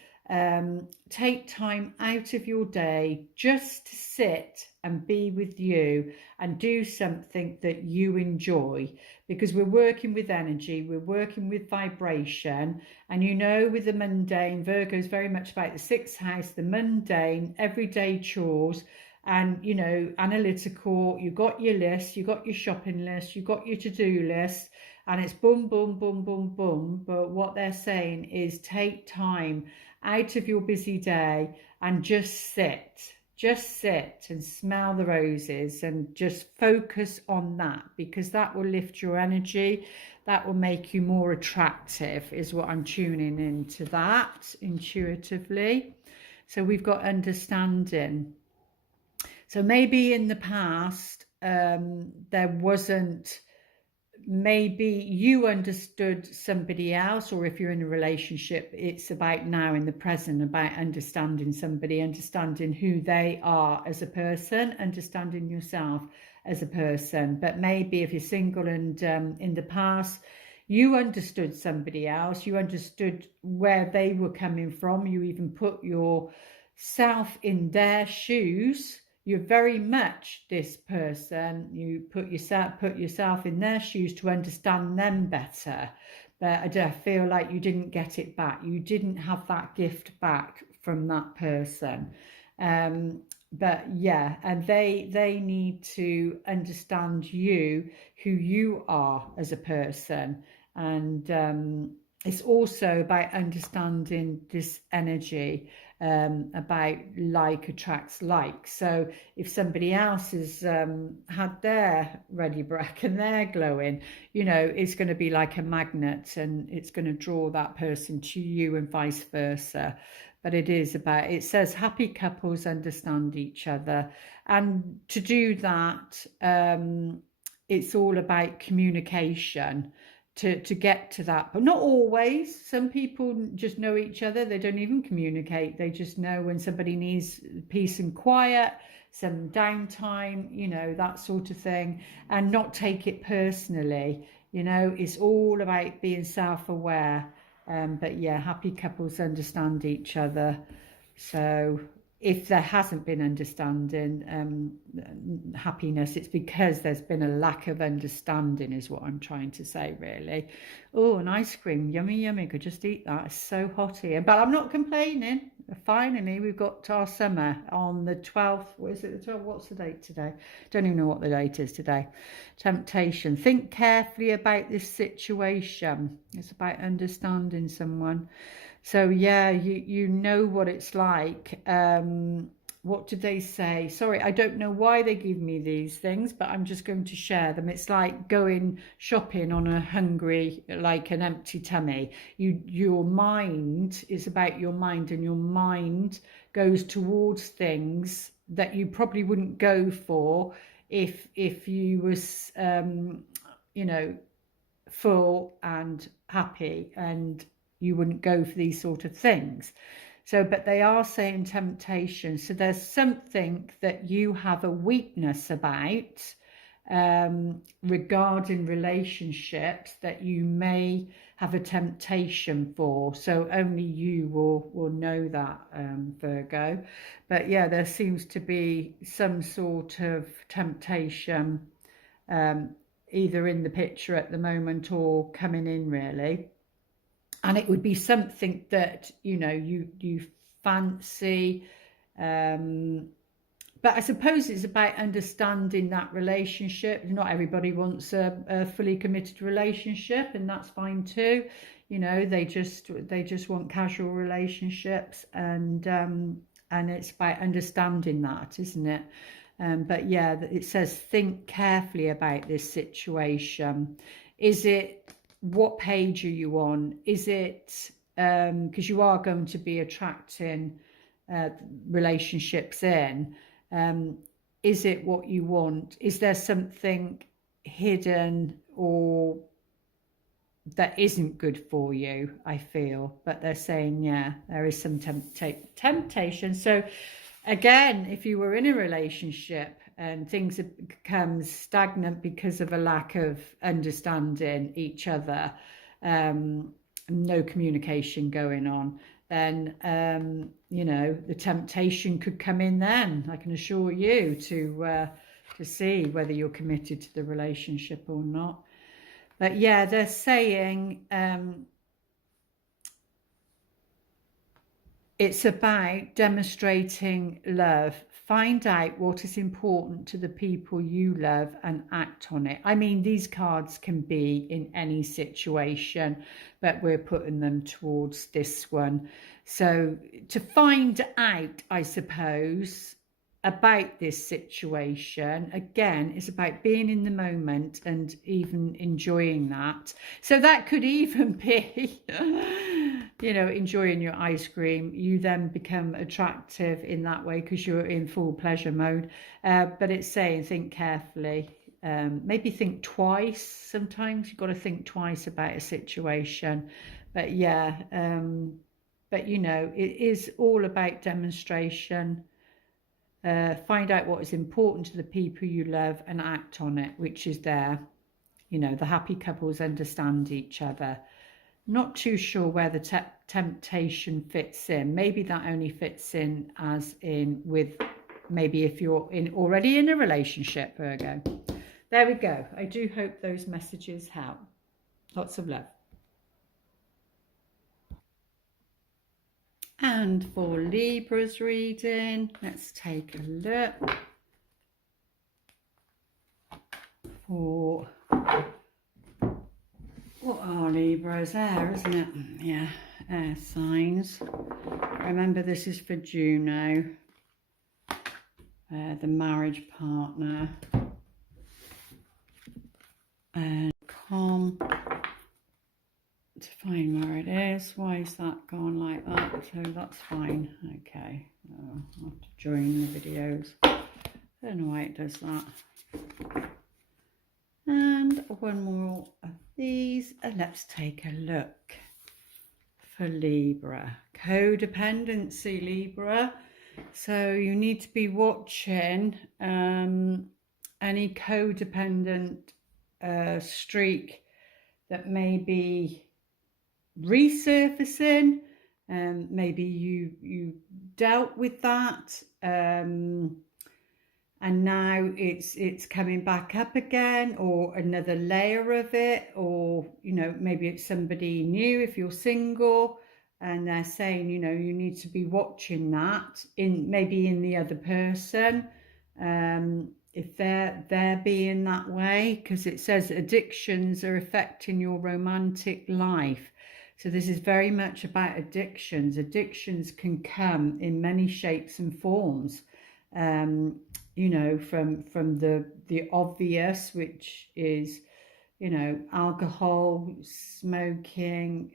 Take time out of your day just to sit and be with you and do something that you enjoy, because we're working with energy, we're working with vibration. And you know, with the mundane, Virgo is very much about the sixth house, the mundane, everyday chores. And, you know, analytical, you got your list, you got your shopping list, you got your to-do list, and it's boom, boom, boom, boom, boom. But what they're saying is take time out of your busy day and just sit and smell the roses and just focus on that, because that will lift your energy. That will make you more attractive, is what I'm tuning into that intuitively. So we've got understanding. So maybe in the past, there wasn't, maybe you understood somebody else, or if you're in a relationship, it's about now in the present, about understanding somebody, understanding who they are as a person, understanding yourself as a person. But maybe if you're single and in the past, you understood somebody else, you understood where they were coming from, you even put yourself in their shoes. You're very much this person. You put yourself in their shoes to understand them better. But I feel like you didn't get it back. You didn't have that gift back from that person. But yeah, and they need to understand you, who you are as a person. And it's also about understanding this energy, about like attracts like. So if somebody else has had their ready brack and they're glowing, you know, it's going to be like a magnet, and it's going to draw that person to you and vice versa. But it is about, it says happy couples understand each other, and to do that, it's all about communication to get to that. But not always. Some people just know each other, they don't even communicate, they just know when somebody needs peace and quiet, some downtime, you know, that sort of thing, and not take it personally. You know, it's all about being self-aware. But yeah, happy couples understand each other. So if there hasn't been understanding, happiness, it's because there's been a lack of understanding, is what I'm trying to say, really. Oh, an ice cream, yummy, yummy, could just eat that. It's so hot here, but I'm not complaining. Finally, we've got our summer on the 12th. What is it, the 12th? What's the date today? Don't even know what the date is today. Temptation. Think carefully about this situation. It's about understanding someone. So yeah, you know what it's like. What did they say? Sorry, I don't know why they give me these things, but I'm just going to share them. It's like going shopping on a hungry, like an empty tummy. Your mind is about your mind, and your mind goes towards things that you probably wouldn't go for if you was you know, full and happy, and you wouldn't go for these sort of things. So, but they are saying temptation. So there's something that you have a weakness about regarding relationships that you may have a temptation for. So only you will know that, Virgo. But yeah, there seems to be some sort of temptation either in the picture at the moment or coming in, really. And it would be something that, you know, you fancy, but I suppose it's about understanding that relationship. Not everybody wants a fully committed relationship, and that's fine too. You know, they just want casual relationships, and it's about understanding that, isn't it? But yeah, it says think carefully about this situation. Is it, what page are you on? Is it, because you are going to be attracting relationships in. Is it what you want? Is there something hidden or that isn't good for you? I feel, but they're saying, yeah, there is some temptation. So again, if you were in a relationship and things have become stagnant because of a lack of understanding each other, no communication going on, then you know, the temptation could come in then, I can assure you, to see whether you're committed to the relationship or not. But yeah, they're saying it's about demonstrating love. Find out what is important to the people you love and act on it. I mean, these cards can be in any situation, but we're putting them towards this one. So to find out, I suppose, about this situation, again, it's about being in the moment and even enjoying that. So that could even be you know, enjoying your ice cream. You then become attractive in that way because you're in full pleasure mode. But it's saying think carefully, maybe think twice. Sometimes you've got to think twice about a situation. But yeah, but you know, it is all about demonstration. Find out what is important to the people you love and act on it, which is there. You know, the happy couples understand each other. Not too sure where the temptation fits in. Maybe that only fits in as in with maybe if you're already in a relationship, Virgo. There we go. I do hope those messages help. Lots of love. And for Libra's reading, let's take a look for what are Libra's air, isn't it? Yeah, air signs. Remember, this is for Juno, the marriage partner. And calm. To find where it is. Why is that gone like that? So that's fine. Okay, I'll have to join the videos. I don't know why it does that. And one more of these, and let's take a look for Libra. Codependency, Libra. So you need to be watching any codependent streak that may be resurfacing. Maybe you dealt with that, and now it's coming back up again, or another layer of it, or you know, maybe it's somebody new if you're single, and they're saying, you know, you need to be watching that maybe in the other person, if they're being that way, because it says addictions are affecting your romantic life. So this is very much about addictions. Addictions can come in many shapes and forms. You know, from the obvious, which is, you know, alcohol, smoking,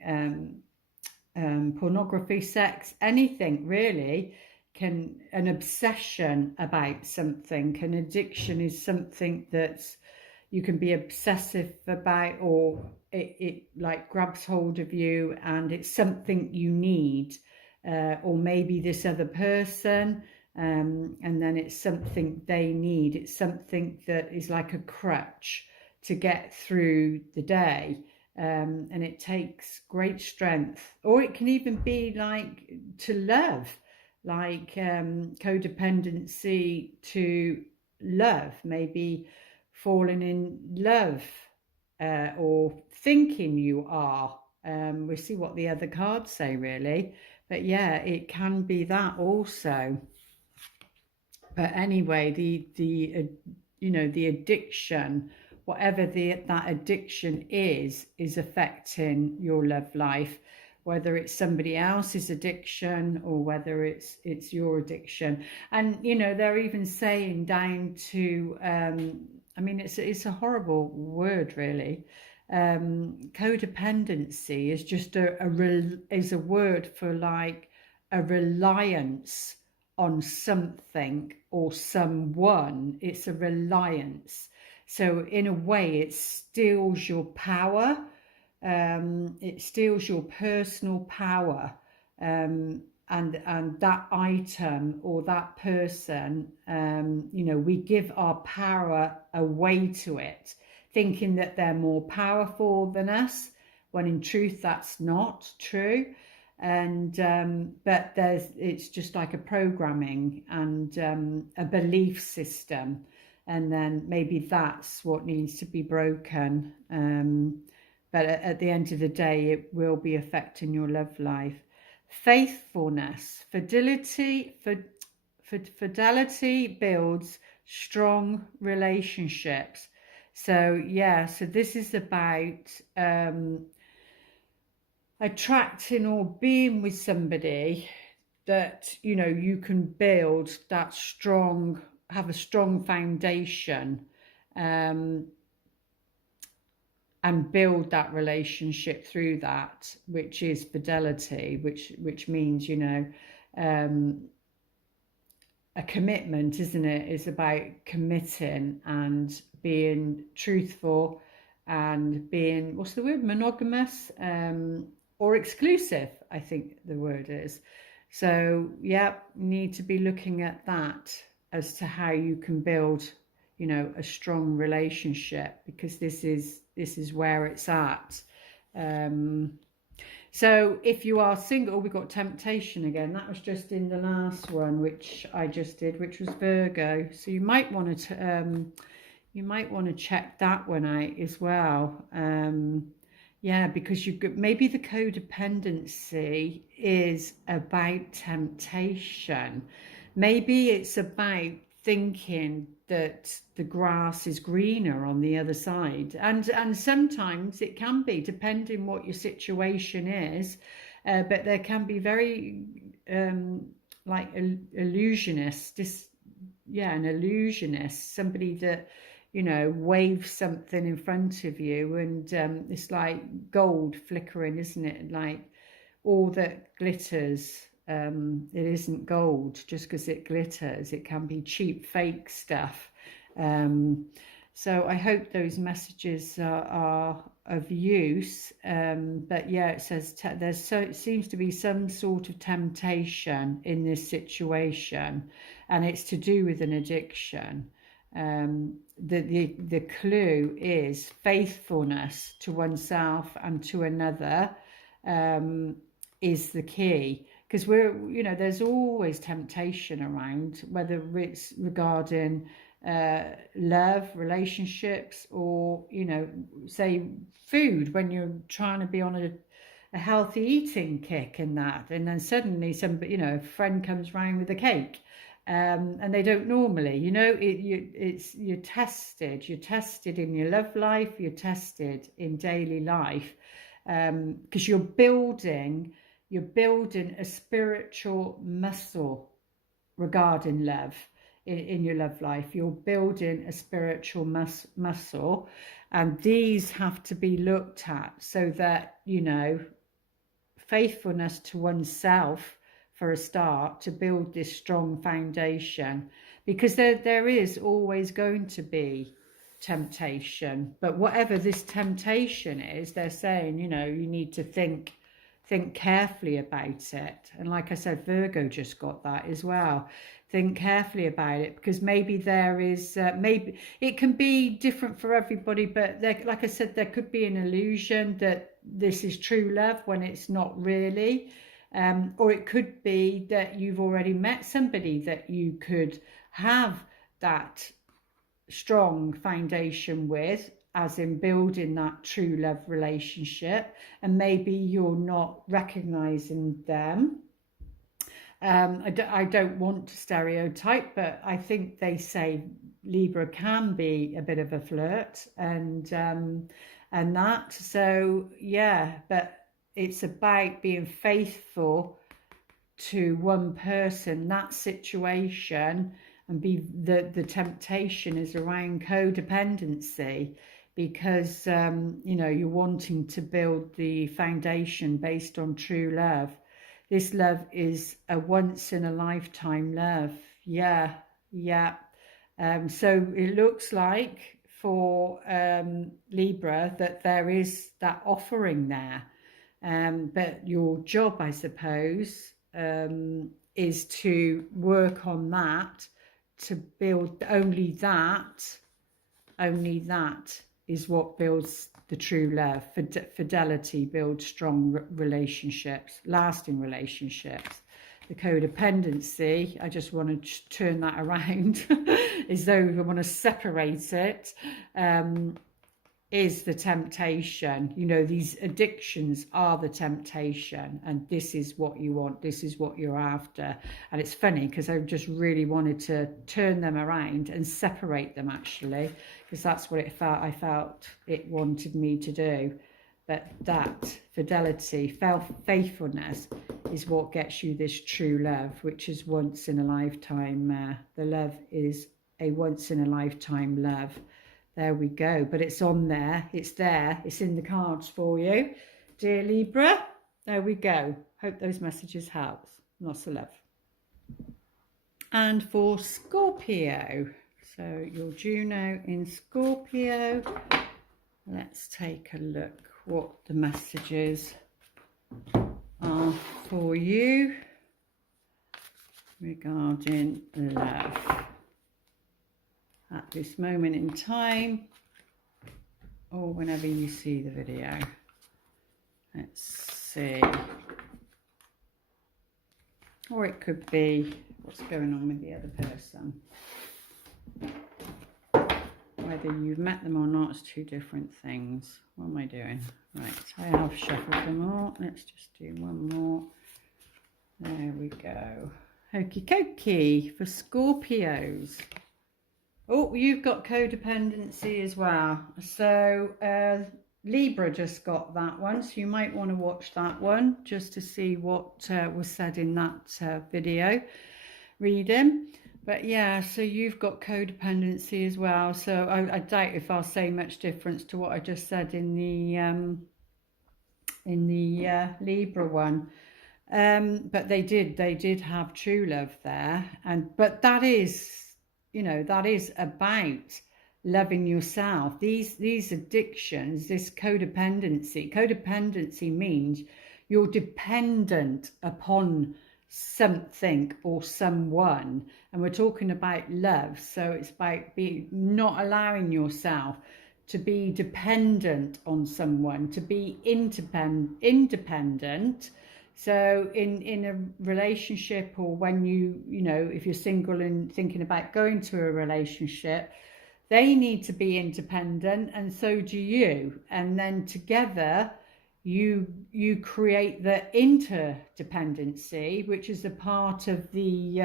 pornography, sex, anything really. An obsession about something. An addiction is something that's you can be obsessive about, or it like grabs hold of you and it's something you need, or maybe this other person, and then it's something they need. It's something that is like a crutch to get through the day, and it takes great strength. Or it can even be like to love, like codependency to love, maybe falling in love, or thinking you are. We'll see what the other cards say really, but yeah, it can be that also. But anyway, the you know, the addiction, whatever that addiction is affecting your love life, whether it's somebody else's addiction or whether it's your addiction. And you know, they're even saying down to I mean, it's a horrible word, really. Codependency is just is a word for like a reliance on something or someone. It's a reliance. So in a way, it steals your power. It steals your personal power. And that item or that person, you know, we give our power away to it, thinking that they're more powerful than us, when in truth that's not true. And but it's just like a programming and a belief system, and then maybe that's what needs to be broken. But at the end of the day, it will be affecting your love life. Faithfulness, fidelity builds strong relationships. So yeah, so this is about attracting or being with somebody that, you know, you can build that strong, have a strong foundation, and build that relationship through that, which is fidelity, which means, you know, a commitment, isn't it? It's about committing and being truthful and being, what's the word, monogamous, or exclusive, I think the word is. So yeah, need to be looking at that as to how you can build, you know, a strong relationship, because this is where it's at. So if you are single, we got temptation again. That was just in the last one, which I just did, which was Virgo. So you might want to check that one out as well. Yeah, because you could, maybe the codependency is about temptation. Maybe it's about thinking that the grass is greener on the other side, and sometimes it can be, depending what your situation is, but there can be very like illusionist, an illusionist, somebody that, you know, waves something in front of you and it's like gold flickering, isn't it? Like all that glitters, it isn't gold just because it glitters. It can be cheap fake stuff. So I hope those messages are of use. But yeah, it says it seems to be some sort of temptation in this situation, and it's to do with an addiction. The clue is faithfulness to oneself and to another is the key, because there's always temptation around, whether it's regarding love, relationships, or, you know, say food, when you're trying to be on a healthy eating kick and that, and then suddenly a friend comes round with a cake. And they don't normally, you know, you're tested in your love life, you're tested in daily life, because you're building a spiritual muscle regarding love in your love life. You're building a spiritual muscle, and these have to be looked at, so that, you know, faithfulness to oneself for a start, to build this strong foundation, because there is always going to be temptation. But whatever this temptation is, they're saying, you know, you need to think carefully about it. And like I said, Virgo just got that as well. Think carefully about it, because maybe there is, maybe it can be different for everybody, but like I said, there could be an illusion that this is true love when it's not really. Or it could be that you've already met somebody that you could have that strong foundation with, as in building that true love relationship, and maybe you're not recognizing them. I don't want to stereotype, but I think they say Libra can be a bit of a flirt and that. So yeah, but it's about being faithful to one person, that situation, and be the temptation is around codependency, because you know, you're wanting to build the foundation based on true love. This love is a once in a lifetime love. Yeah, yeah. So it looks like for Libra that there is that offering there. But your job, I suppose, is to work on that, to build only that is what builds the true love. Fidelity builds strong relationships, lasting relationships. The codependency, I just want to turn that around as though I want to separate it, is the temptation. You know, these addictions are the temptation, and this is what you want, this is what you're after. And it's funny because I just really wanted to turn them around and separate them, actually, because that's what I felt it wanted me to do. But that fidelity, faithfulness is what gets you this true love, which is once in a lifetime. The love is a once in a lifetime love. There we go. But it's on there. It's there. It's in the cards for you, dear Libra. There we go. Hope those messages help. Lots of love. And for Scorpio, so your Juno in Scorpio, let's take a look what the messages are for you regarding love at this moment in time, or whenever you see the video. Let's see. Or it could be what's going on with the other person. Whether you've met them or not is two different things. What am I doing? Right, I have shuffled them all. Let's just do one more. There we go. Hokey cokey for Scorpios. Oh, you've got codependency as well. So Libra just got that one, so you might want to watch that one just to see what was said in that video reading. But yeah, so you've got codependency as well. So I doubt if I'll say much difference to what I just said in the Libra one. But they did have true love there, but that is, you know, that is about loving yourself. These addictions, this codependency means you're dependent upon something or someone, and we're talking about love. So it's about not allowing yourself to be dependent on someone, to be independent. So in a relationship, or when you know, if you're single and thinking about going to a relationship, they need to be independent, and so do you. And then together you create the interdependency, which is a part of the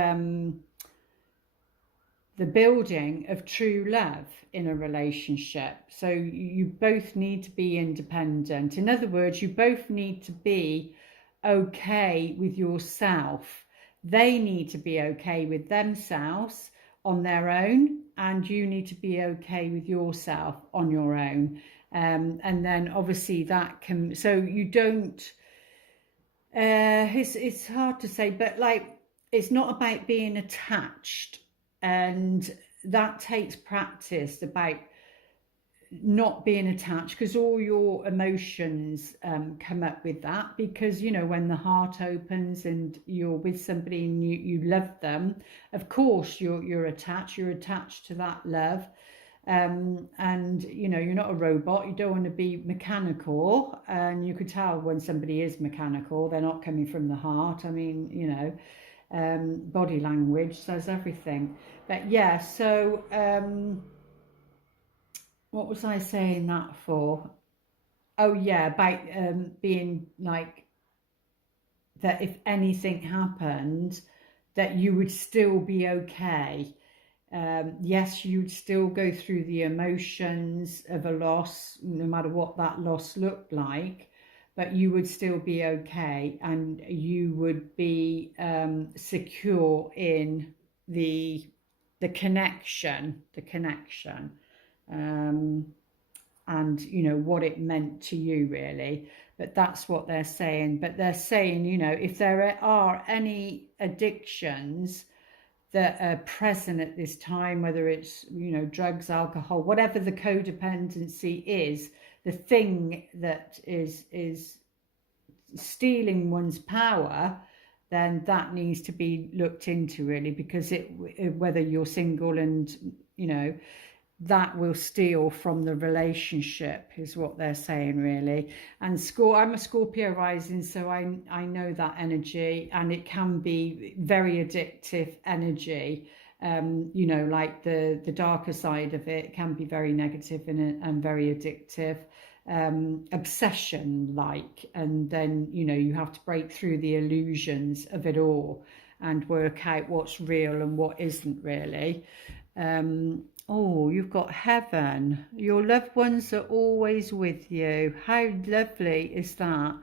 building of true love in a relationship. So you both need to be independent. In other words, you both need to be okay with yourself. They need to be okay with themselves on their own, and you need to be okay with yourself on your own. And then obviously that can, so you don't, it's hard to say, but like, it's not about being attached, and that takes practice, about not being attached, because all your emotions come up with that, because, you know, when the heart opens and you're with somebody and you love them, of course you're attached to that love. And you know, you're not a robot, you don't want to be mechanical, and you could tell when somebody is mechanical, they're not coming from the heart. I mean, you know, body language says everything. But yeah, so what was I saying that for? Oh yeah, about being like that if anything happened, that you would still be okay. Yes, you'd still go through the emotions of a loss, no matter what that loss looked like, but you would still be okay, and you would be secure in the connection, and you know what it meant to you, really. But that's what they're saying. But they're saying, you know, if there are any addictions that are present at this time, whether it's, you know, drugs, alcohol, whatever the codependency is, the thing that is stealing one's power, then that needs to be looked into, really, because whether you're single and, you know, that will steal from the relationship, is what they're saying, really. And I'm a Scorpio rising, so I know that energy, and it can be very addictive energy. You know, like the darker side of it can be very negative and very addictive, obsession like, and then, you know, you have to break through the illusions of it all and work out what's real and what isn't, really. Oh, you've got heaven. Your loved ones are always with you. How lovely is that?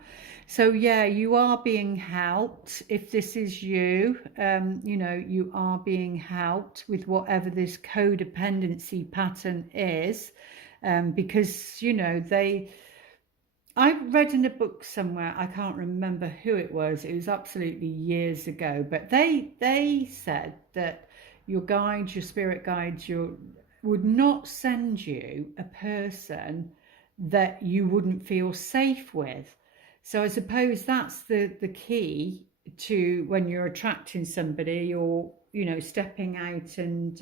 So yeah, you are being helped. If this is you, you know, you are being helped with whatever this codependency pattern is, because, you know, I read in a book somewhere, I can't remember who it was absolutely years ago, but they said that your guides, your spirit guides, would not send you a person that you wouldn't feel safe with. So I suppose that's the key to when you're attracting somebody, or, you know, stepping out and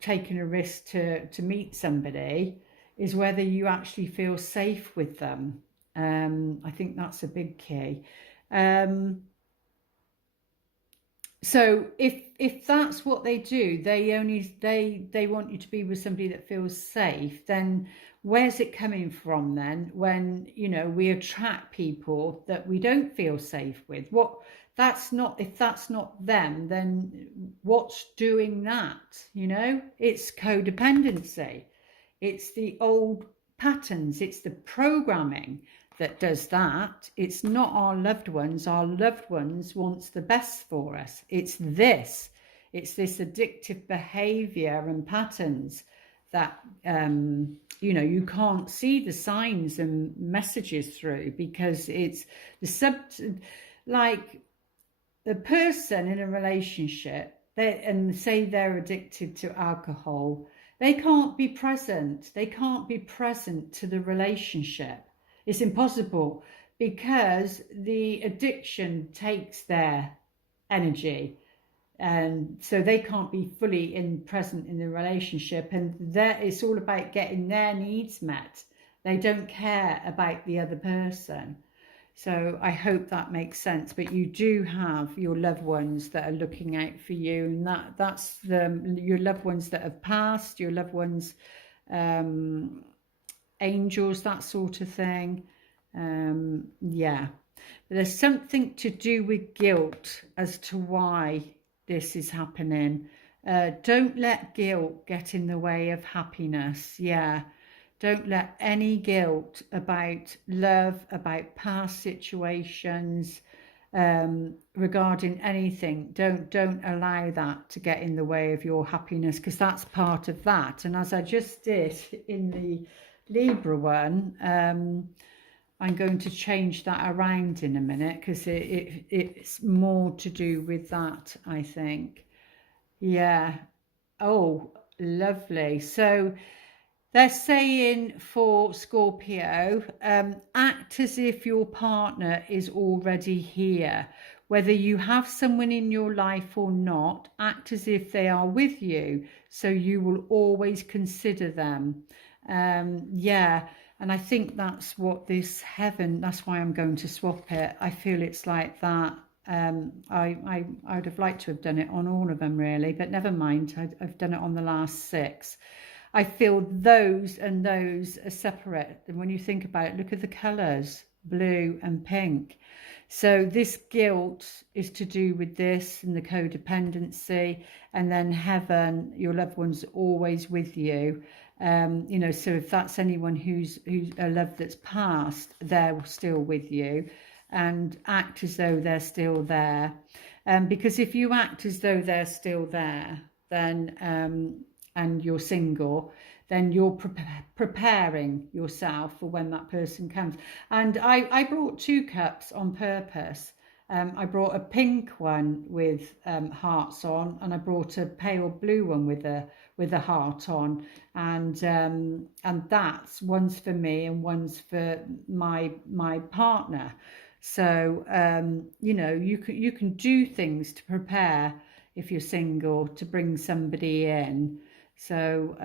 taking a risk to meet somebody, is whether you actually feel safe with them. I think that's a big key. So if that's what they do, they want you to be with somebody that feels safe, then where's it coming from then, when, you know, we attract people that we don't feel safe with? If that's not them, then what's doing that? You know, it's codependency. It's the old patterns, it's the programming that does that. It's not our loved ones. Our loved ones wants the best for us. It's this addictive behavior and patterns that, you know, you can't see the signs and messages through, because it's like the person in a relationship, and say they're addicted to alcohol, they can't be present. They can't be present to the relationship. It's impossible, because the addiction takes their energy, and so they can't be fully present in the relationship, and it's all about getting their needs met. They don't care about the other person. So I hope that makes sense. But you do have your loved ones that are looking out for you, and that's your loved ones that have passed, your loved ones, angels, that sort of thing. Yeah, but there's something to do with guilt as to why this is happening. Don't let guilt get in the way of happiness. Yeah, don't let any guilt about love, about past situations, regarding anything, don't allow that to get in the way of your happiness, because that's part of that. And as I just did in the Libra one, I'm going to change that around in a minute, because it's more to do with that, I think. Yeah. Oh, lovely. So they're saying for Scorpio, act as if your partner is already here. Whether you have someone in your life or not, act as if they are with you, so you will always consider them. Yeah, and I think that's what this heaven, that's why I'm going to swap it. I feel it's like that. I would have liked to have done it on all of them, really, but never mind. I've done it on the last 6. I feel those and those are separate. And when you think about it, look at the colours. blue and pink. So this guilt is to do with this and the codependency, and then heaven, your loved one's always with you. You know, so if that's anyone who's a love that's passed, they're still with you, and act as though they're still there. Because if you act as though they're still there, then and you're single, then you're preparing yourself for when that person comes. And I brought 2 cups on purpose. I brought a pink one with hearts on, and I brought a pale blue one with a heart on, and that's one's for me and one's for my partner. So you know, you can do things to prepare if you're single to bring somebody in. So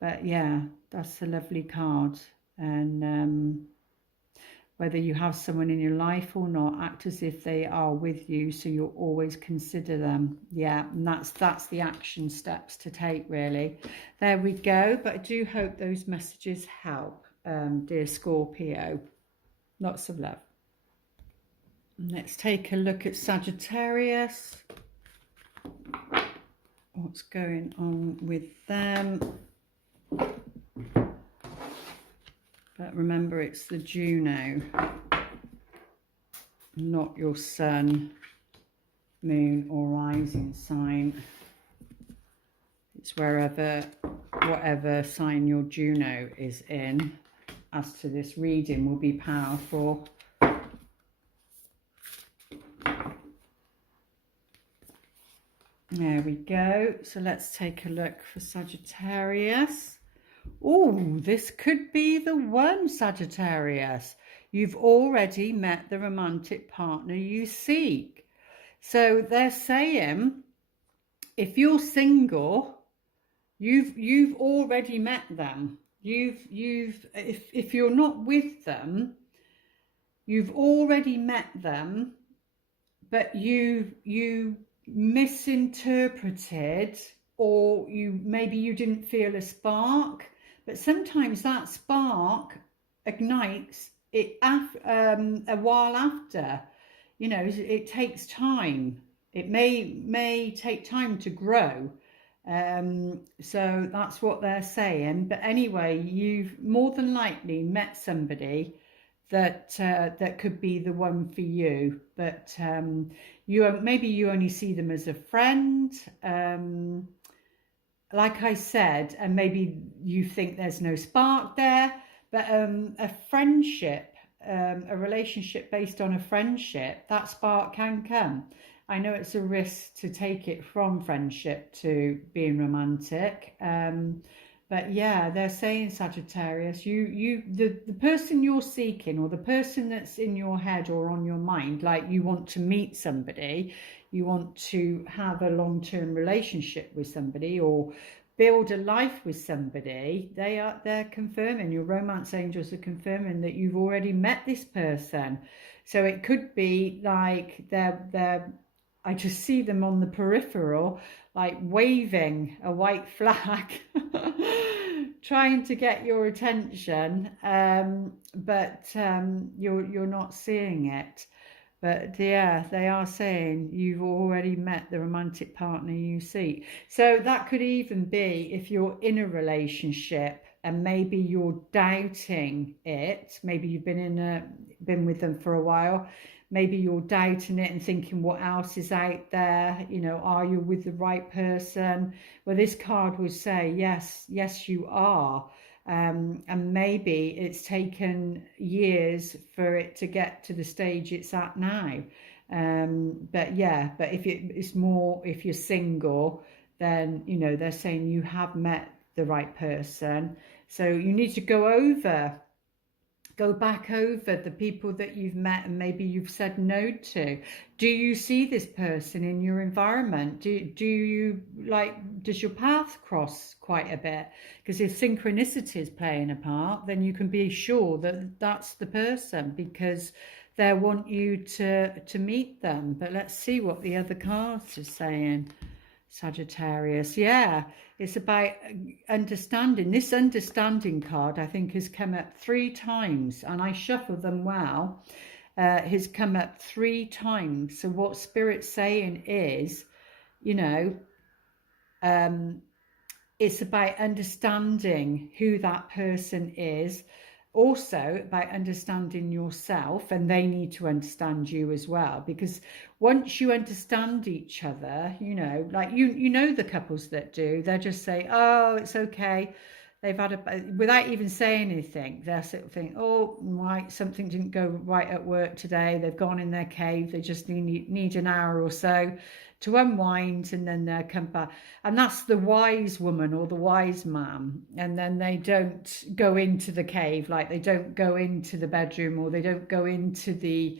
but yeah, that's a lovely card. And whether you have someone in your life or not, act as if they are with you, so you'll always consider them. Yeah, and that's the action steps to take, really. There we go. But I do hope those messages help, dear Scorpio. Lots of love. Let's take a look at Sagittarius. What's going on with them? But remember, it's the Juno, not your sun, moon or rising sign. It's whatever sign your Juno is in, as to this reading, will be powerful. There we go. So let's take a look for Sagittarius. Oh, this could be the one, Sagittarius. You've already met the romantic partner you seek. So they're saying, if you're single, you've already met them. If you're not with them, you've already met them, but you misinterpreted, or maybe you didn't feel a spark. But sometimes that spark ignites it a while after. You know, it takes time. It may take time to grow. So that's what they're saying. But anyway, you've more than likely met somebody that could be the one for you. But maybe you only see them as a friend. Like I said, and maybe you think there's no spark there, but a friendship, a relationship based on a friendship, that spark can come. I know it's a risk to take it from friendship to being romantic, but yeah, they're saying, Sagittarius, the person you're seeking, or the person that's in your head or on your mind, like you want to meet somebody, you want to have a long-term relationship with somebody, or build a life with somebody, they're confirming, your romance angels are confirming that you've already met this person. So it could be like I just see them on the peripheral, like waving a white flag, trying to get your attention, but you're not seeing it. But yeah, they are saying you've already met the romantic partner you seek. So that could even be if you're in a relationship and maybe you're doubting it. Maybe you've been with them for a while. Maybe you're doubting it and thinking, what else is out there? You know, are you with the right person? Well, this card would say, yes, you are. And maybe it's taken years for it to get to the stage it's at now. But yeah, but it's more, if you're single, then, you know, they're saying you have met the right person. So you need to go back over the people that you've met and maybe you've said no to. Do you see this person in your environment? Does your path cross quite a bit? Because if synchronicity is playing a part, then you can be sure that that's the person, because they want you to meet them. But let's see what the other cards are saying. Sagittarius. Yeah, it's about understanding. This understanding card, I think, has come up 3 times, and I shuffle them well. Has come up 3 times. So what Spirit's saying is, you know, it's about understanding who that person is, also about understanding yourself, and they need to understand you as well, because once you understand each other, you know, like you know the couples that do, they'll just say, oh, it's okay, they've had a, without even saying anything, they'll sort of think, oh, right, something didn't go right at work today, they've gone in their cave, they just need an hour or so to unwind, and then they'll come back. And that's the wise woman or the wise man. And then they don't go into the cave, like they don't go into the bedroom, or they don't go into the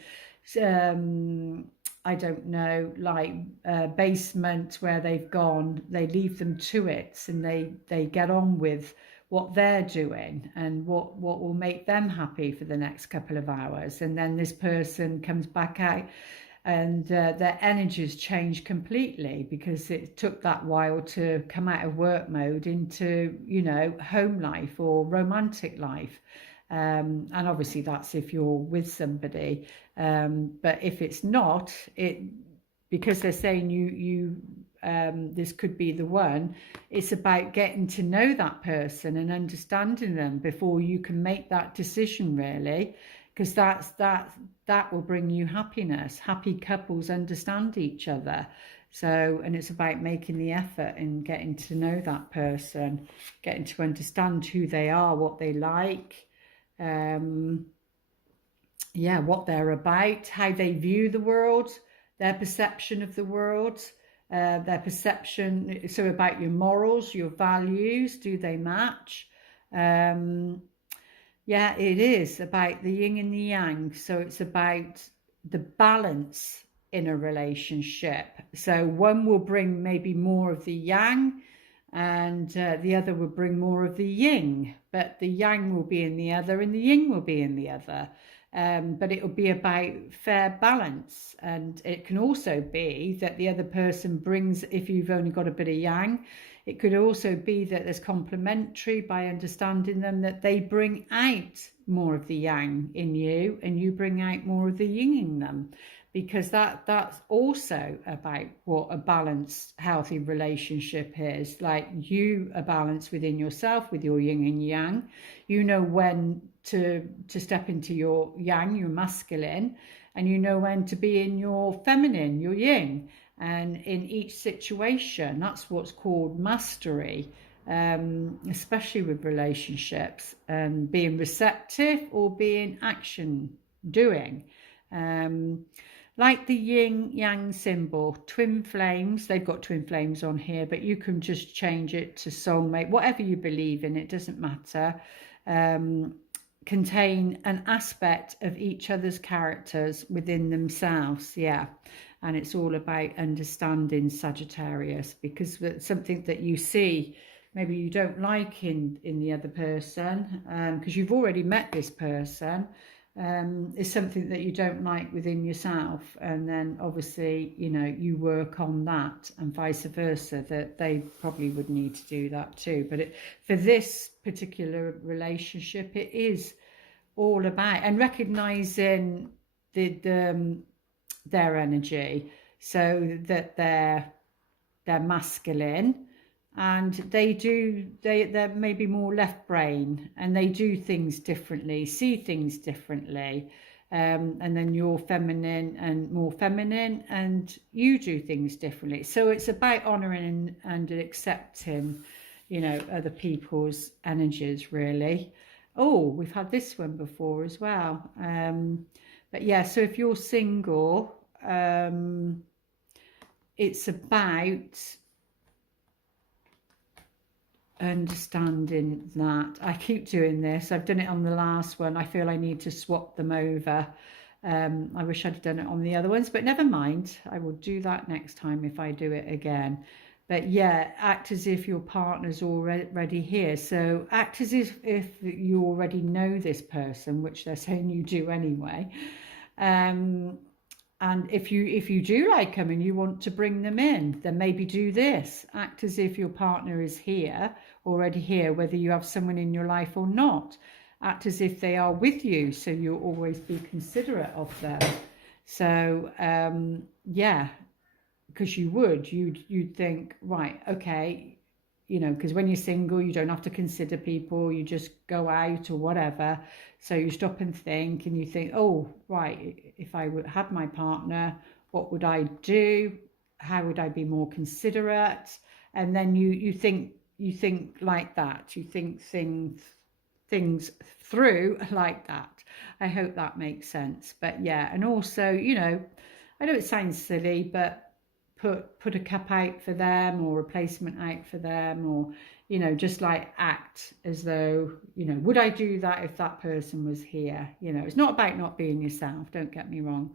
I don't know, like basement where they've gone. They leave them to it, and they get on with what they're doing and what will make them happy for the next couple of hours. And then this person comes back out, and their energies change completely, because it took that while to come out of work mode into, you know, home life or romantic life. And obviously that's if you're with somebody, but if it's not, because they're saying you this could be the one, it's about getting to know that person and understanding them before you can make that decision, really, because that will bring you happiness. Happy couples understand each other. So, and it's about making the effort and getting to know that person, getting to understand who they are, what they like, yeah, what they're about, how they view the world, their perception of the world, their perception, so about your morals, your values, do they match? Yeah, it is about the yin and the yang. So it's about the balance in a relationship. So one will bring maybe more of the yang, and the other will bring more of the yin. But the yang will be in the other, and the yin will be in the other. But it will be about fair balance. And it can also be that the other person brings, if you've only got a bit of yang, it could also be that there's complementary, by understanding them, that they bring out more of the yang in you, and you bring out more of the yin in them, because that's also about what a balanced, healthy relationship is. Like, you are balanced within yourself with your yin and yang. You know when to step into your yang, your masculine, and you know when to be in your feminine, your yin. And in each situation, that's what's called mastery, especially with relationships, and being receptive or being action doing. Like the yin yang symbol, twin flames, they've got twin flames on here, but you can just change it to soulmate, whatever you believe in, it doesn't matter. Contain an aspect of each other's characters within themselves, yeah. And it's all about understanding, Sagittarius, because it's something that you see, maybe you don't like in the other person, because you've already met this person, is something that you don't like within yourself. And then obviously, you know, you work on that, and vice versa, that they probably would need to do that too. But for this particular relationship, it is all about, and recognizing their energy, so that they're masculine, and they're maybe more left brain, and they do things differently, see things differently, and then you're feminine and more feminine, and you do things differently. So it's about honoring and accepting, you know, other people's energies, really. Oh, we've had this one before as well. But yeah, so if you're single, it's about understanding that. I keep doing this. I've done it on the last one. I feel I need to swap them over. I wish I'd done it on the other ones, but never mind. I will do that next time if I do it again. But yeah, act as if your partner's already here. So act as if you already know this person, which they're saying you do anyway. And if you do like them and you want to bring them in, then maybe do this. Act as if your partner is here, already here, whether you have someone in your life or not. Act as if they are with you, so you'll always be considerate of them. So, yeah, because you'd think, right, okay, you know, because when you're single, you don't have to consider people, you just go out or whatever. So you stop and think, and you think, oh, right, if I had my partner, what would I do? How would I be more considerate? And then you think like that. You think things through like that. I hope that makes sense. But yeah, and also, you know, I know it sounds silly, but put a cup out for them, or a placement out for them, or, you know, just like act as though, you know, would I do that if that person was here? You know, it's not about not being yourself, don't get me wrong,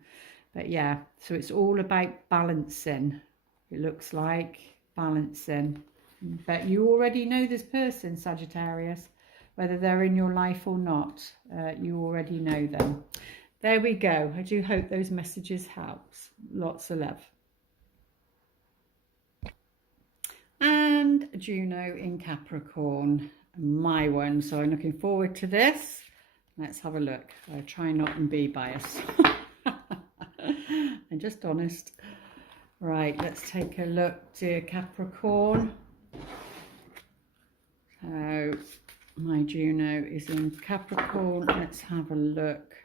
but yeah, so it's all about balancing. It looks like balancing. But you already know this person, Sagittarius, whether they're in your life or not. You already know them. There we go. I do hope those messages helps. Lots of love. And Juno in Capricorn, my one. So I'm looking forward to this. Let's have a look. I try not and be biased. I'm just honest. Right, let's take a look, dear Capricorn. So my Juno is in Capricorn. Let's have a look,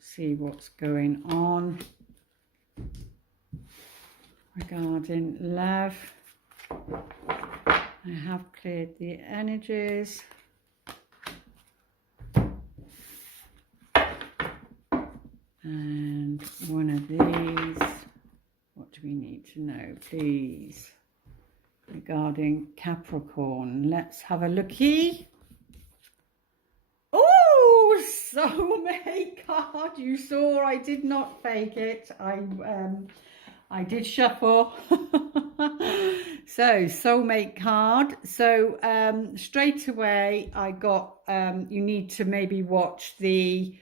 see what's going on regarding love. I have cleared the energies. And one of these. What do we need to know, please, regarding Capricorn? Let's have a looky. Oh, soulmate card. You saw I did not fake it. I did shuffle. So soulmate card. So straight away I got you need to maybe watch the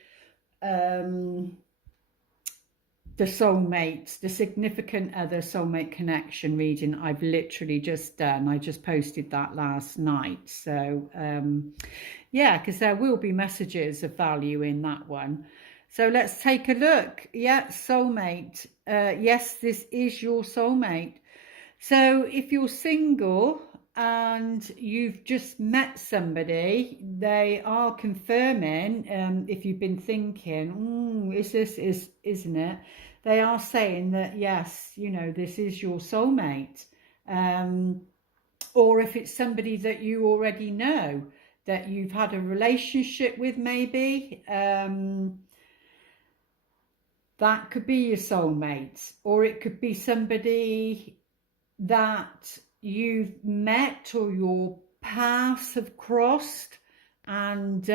soulmates, the significant other soulmate connection reading I've literally just done. I just posted that last night. So yeah, because there will be messages of value in that one. So let's take a look. Yeah, soulmate. Yes, this is your soulmate. So if you're single and you've just met somebody, they are confirming, if you've been thinking, isn't it? They are saying that, yes, you know, this is your soulmate. Or if it's somebody that you already know, that you've had a relationship with, maybe, that could be your soulmate. Or it could be somebody that you've met or your paths have crossed, and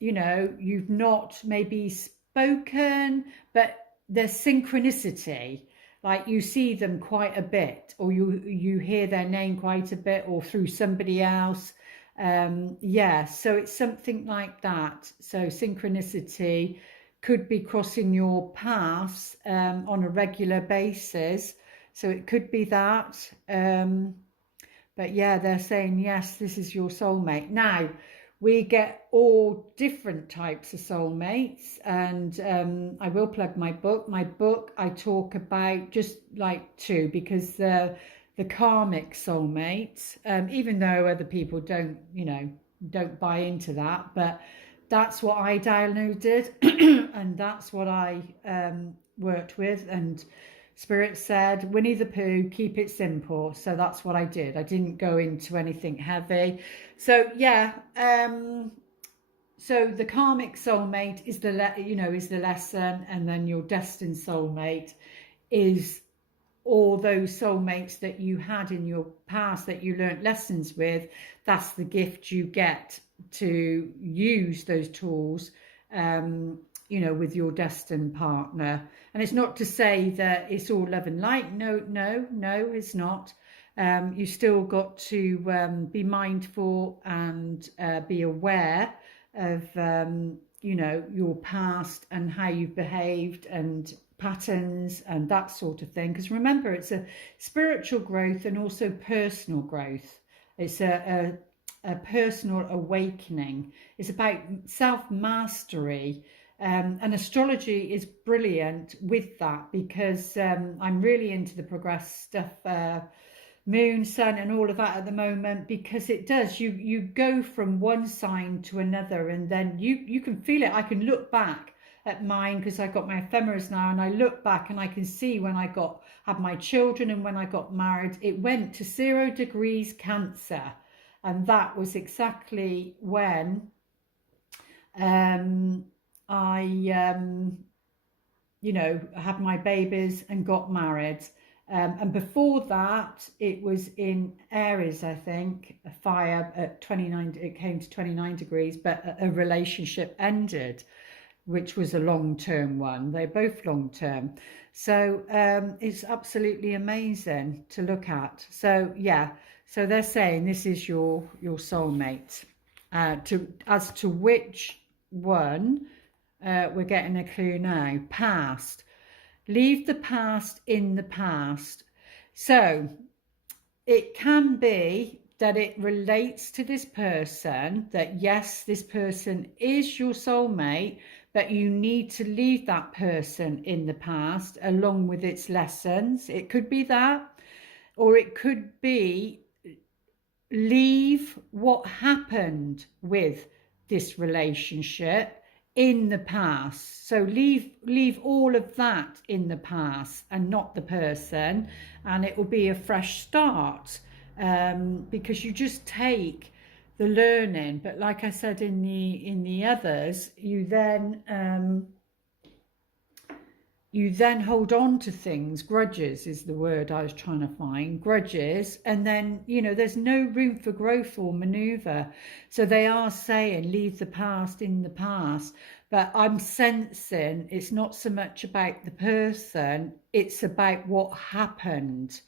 you know, you've not maybe spoken, but there's synchronicity, like you see them quite a bit, or you hear their name quite a bit, or through somebody else. Yeah, so it's something like that. So synchronicity could be crossing your paths on a regular basis. So it could be that. But yeah, they're saying, yes, this is your soulmate. Now, we get all different types of soulmates. And I will plug my book. My book, I talk about just like two, because the karmic soulmates, even though other people don't, you know, don't buy into that, but that's what I downloaded and that's what I worked with. And Spirit said, Winnie the Pooh, keep it simple. So that's what I did. I didn't go into anything heavy. So yeah, so the karmic soulmate is the lesson, and then your destined soulmate is all those soulmates that you had in your past that you learnt lessons with. That's the gift you get to use those tools, you know, with your destined partner. And it's not to say that it's all love and light. No, it's not. You still got to be mindful and be aware of, you know, your past and how you've behaved, and patterns and that sort of thing. Because remember, it's a spiritual growth and also personal growth. It's a personal awakening. It's about self-mastery. And astrology is brilliant with that, because I'm really into the progress stuff, moon, sun and all of that at the moment, because it does, you go from one sign to another, and then you can feel it. I can look back at mine, because I got my ephemeris now, and I look back and I can see when I had my children and when I got married, it went to 0 degrees Cancer, and that was exactly when I you know, had my babies and got married. And before that, it was in Aries, I think, a fire at 29, it came to 29 degrees, but a relationship ended, which was a long-term one. They're both long-term. So it's absolutely amazing to look at. So yeah, so they're saying this is your soulmate. As to which one, we're getting a clue now. Past. Leave the past in the past. So it can be that it relates to this person, that yes, this person is your soulmate, but you need to leave that person in the past along with its lessons. It could be that, or it could be leave what happened with this relationship in the past. So leave all of that in the past and not the person, and it will be a fresh start, because you just take the learning. But like I said in the others, you then hold on to things. Grudges is the word I was trying to find. Grudges. And then, you know, there's no room for growth or maneuver. So they are saying leave the past in the past. But I'm sensing it's not so much about the person. It's about what happened.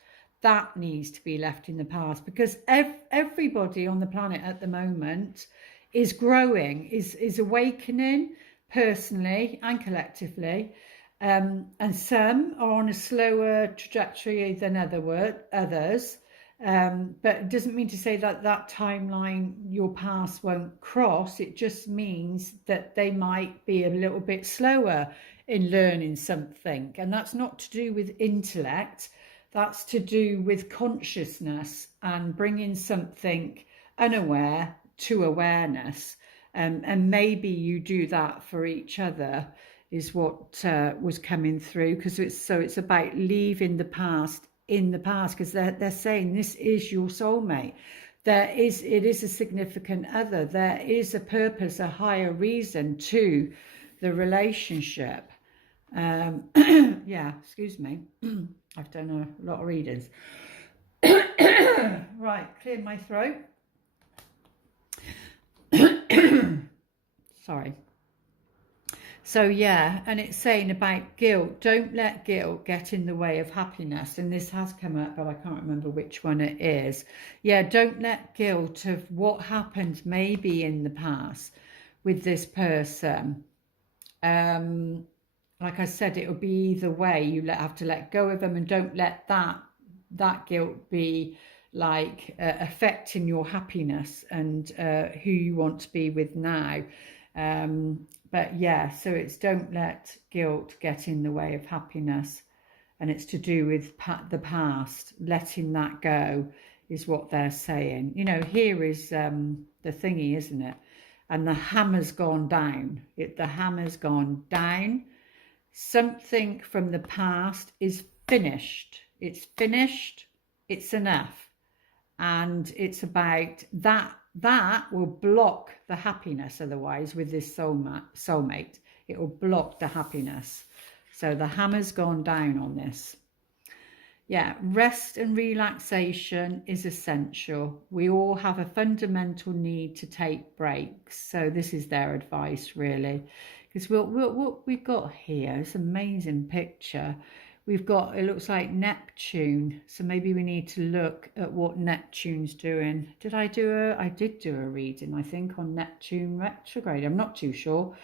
That needs to be left in the past, because everybody on the planet at the moment is growing, is awakening personally and collectively. And some are on a slower trajectory than others. But it doesn't mean to say that that timeline, your past won't cross. It just means that they might be a little bit slower in learning something. And that's not to do with intellect. That's to do with consciousness and bringing something unaware to awareness. And maybe you do that for each other, is what was coming through, because it's about leaving the past in the past, because they're saying this is your soulmate. It is a significant other. There is a purpose, a higher reason to the relationship. Yeah, excuse me. I've done a lot of readings. Right, clear my throat. Sorry. So yeah, and it's saying about guilt. Don't let guilt get in the way of happiness. And this has come up, but I can't remember which one it is. Yeah, don't let guilt of what happened maybe in the past with this person. Like I said, it'll be either way. You have to let go of them, and don't let that guilt be like affecting your happiness and who you want to be with now. But yeah, so it's don't let guilt get in the way of happiness, and it's to do with the past. Letting that go is what they're saying. You know, here is the thingy, isn't it? And the hammer's gone down. The hammer's gone down. Something from the past is finished. It's finished. It's enough. And it's about that. That will block the happiness. Otherwise, with this soulmate, it will block the happiness. So the hammer's gone down on this. Yeah, rest and relaxation is essential. We all have a fundamental need to take breaks. So this is their advice, really. Because what we've got here is an amazing picture. We've got, it looks like Neptune. So maybe we need to look at what Neptune's doing. I did do a reading, I think, on Neptune retrograde. I'm not too sure.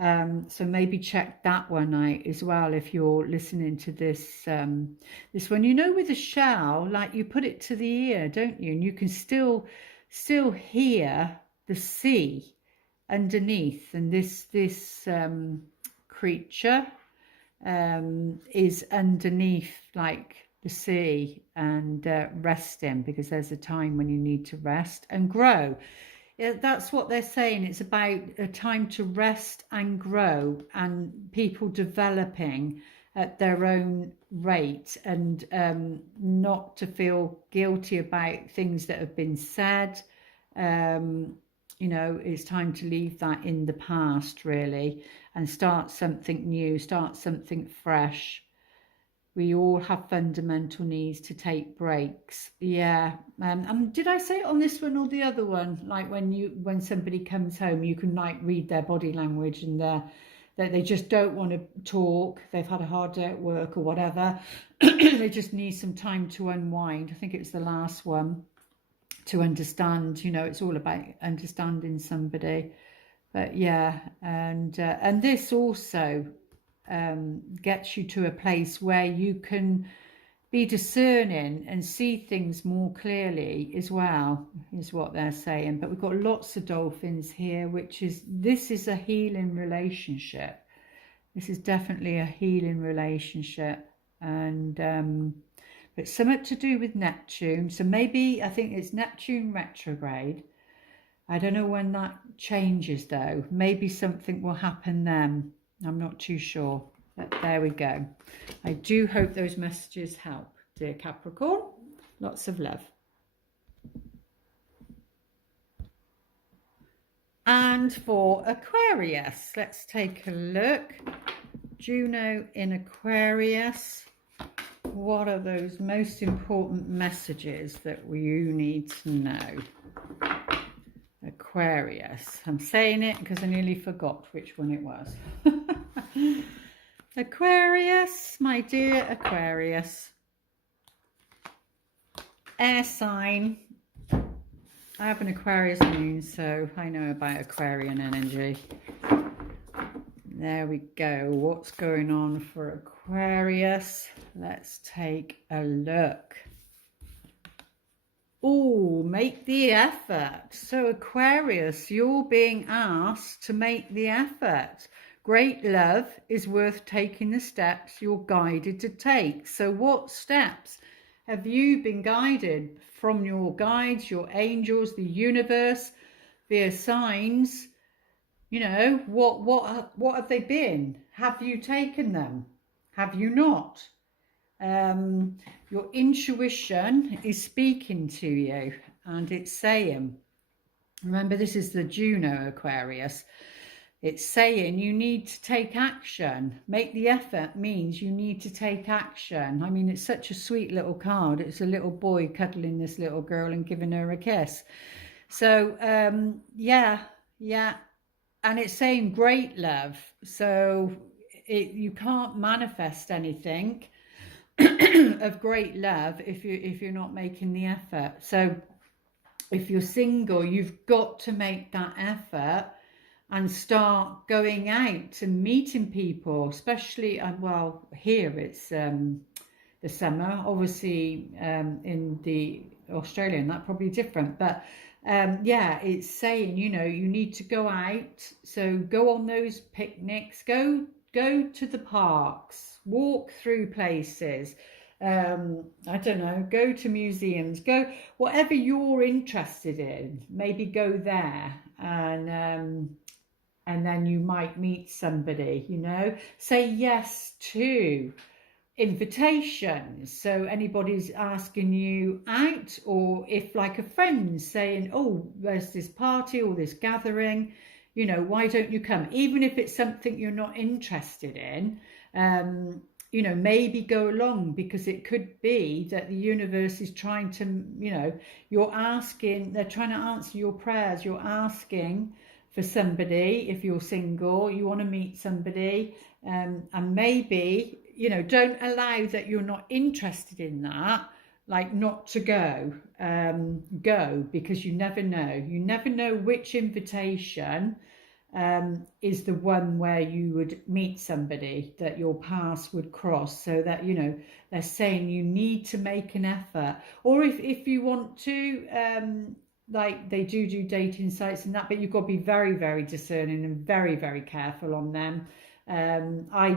So maybe check that one out as well if you're listening to this this one. You know, with a shell, like you put it to the ear, don't you? And you can still hear the sea underneath. And this creature is underneath, like the sea, and resting, because there's a time when you need to rest and grow. Yeah, that's what they're saying. It's about a time to rest and grow, and people developing at their own rate, and not to feel guilty about things that have been said. You know, it's time to leave that in the past, really, and start something new, start something fresh. We all have fundamental needs to take breaks. Yeah. Did I say it on this one or the other one? Like when somebody comes home, you can like read their body language, and that they just don't want to talk. They've had a hard day at work or whatever. They just need some time to unwind. I think it was the last one. To understand, you know, it's all about understanding somebody. But yeah, and this also gets you to a place where you can be discerning and see things more clearly as well, is what they're saying. But we've got lots of dolphins here, this is a healing relationship. This is definitely a healing relationship. And it's something to do with Neptune. So maybe, I think it's Neptune retrograde. I don't know when that changes though. Maybe something will happen then. I'm not too sure. But there we go. I do hope those messages help, dear Capricorn. Lots of love. And for Aquarius, let's take a look. Juno in Aquarius. What are those most important messages that you need to know? Aquarius. I'm saying it because I nearly forgot which one it was. Aquarius, my dear Aquarius. Air sign. I have an Aquarius moon, so I know about Aquarian energy. There we go. What's going on for Aquarius? Let's take a look. Oh, make the effort. So Aquarius, you're being asked to make the effort. Great love is worth taking the steps you're guided to take. So what steps have you been guided from your guides, your angels, the universe, via signs? You know, what have they been? Have you taken them? Have you not? Your intuition is speaking to you, and it's saying, remember, this is the Juno Aquarius. It's saying you need to take action. Make the effort means you need to take action. I mean, it's such a sweet little card. It's a little boy cuddling this little girl and giving her a kiss. So, yeah. And it's saying great love. So you can't manifest anything of great love if you're not making the effort. So if you're single, you've got to make that effort and start going out and meeting people, especially, well, here it's the summer, obviously in the Australian, that's probably different, but yeah, it's saying, you know, you need to go out, so go on those picnics, go to the parks, walk through places, I don't know, go to museums, go whatever you're interested in, maybe go there, and then you might meet somebody, you know. Say yes to invitations. So anybody's asking you out, or if like a friend saying, oh, there's this party or this gathering, you know, why don't you come? Even if it's something you're not interested in, you know, maybe go along, because it could be that the universe is trying to, you know, you're asking, they're trying to answer your prayers. You're asking for somebody. If you're single, you want to meet somebody, and maybe, you know, don't allow that you're not interested in that, like not to go, go, because you never know which invitation is the one where you would meet somebody that your paths would cross, so that, you know, they're saying you need to make an effort. Or if you want to, like they do dating sites and that, but you've got to be very, very discerning and very, very careful on them. I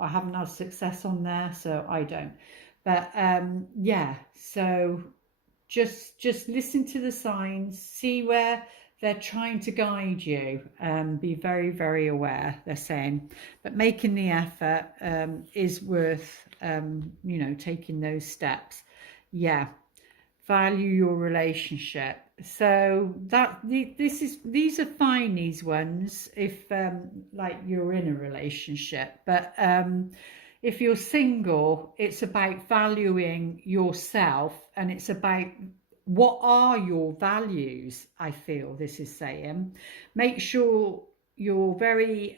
haven't had success on there, so I don't. But yeah, so just listen to the signs, see where they're trying to guide you, be very, very aware, they're saying. But making the effort is worth, you know, taking those steps. Yeah, value your relationship. So that these are fine, these ones, if like you're in a relationship. But if you're single, it's about valuing yourself, and it's about what are your values. I feel this is saying, make sure you're very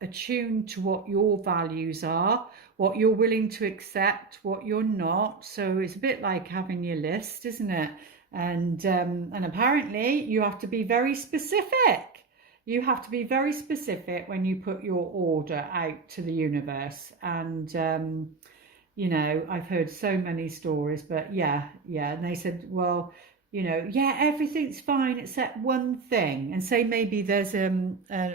attuned to what your values are, what you're willing to accept, what you're not. So it's a bit like having your list, isn't it? And apparently you have to be very specific. You have to be very specific when you put your order out to the universe. And you know, I've heard so many stories, but yeah, and they said, well, you know, yeah, everything's fine except one thing, and say maybe there's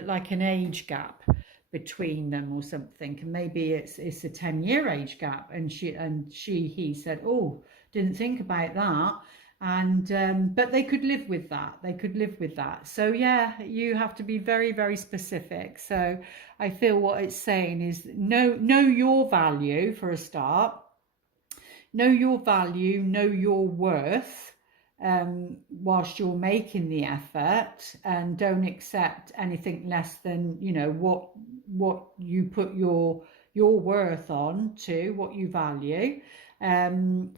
like an age gap between them or something, and maybe it's a 10-year age gap, and he said, oh, didn't think about that. And but they could live with that. So yeah, you have to be very, very specific. So I feel what it's saying is know your value for a start. Know your value, know your worth, whilst you're making the effort, and don't accept anything less than, you know, what you put your worth on to, what you value. And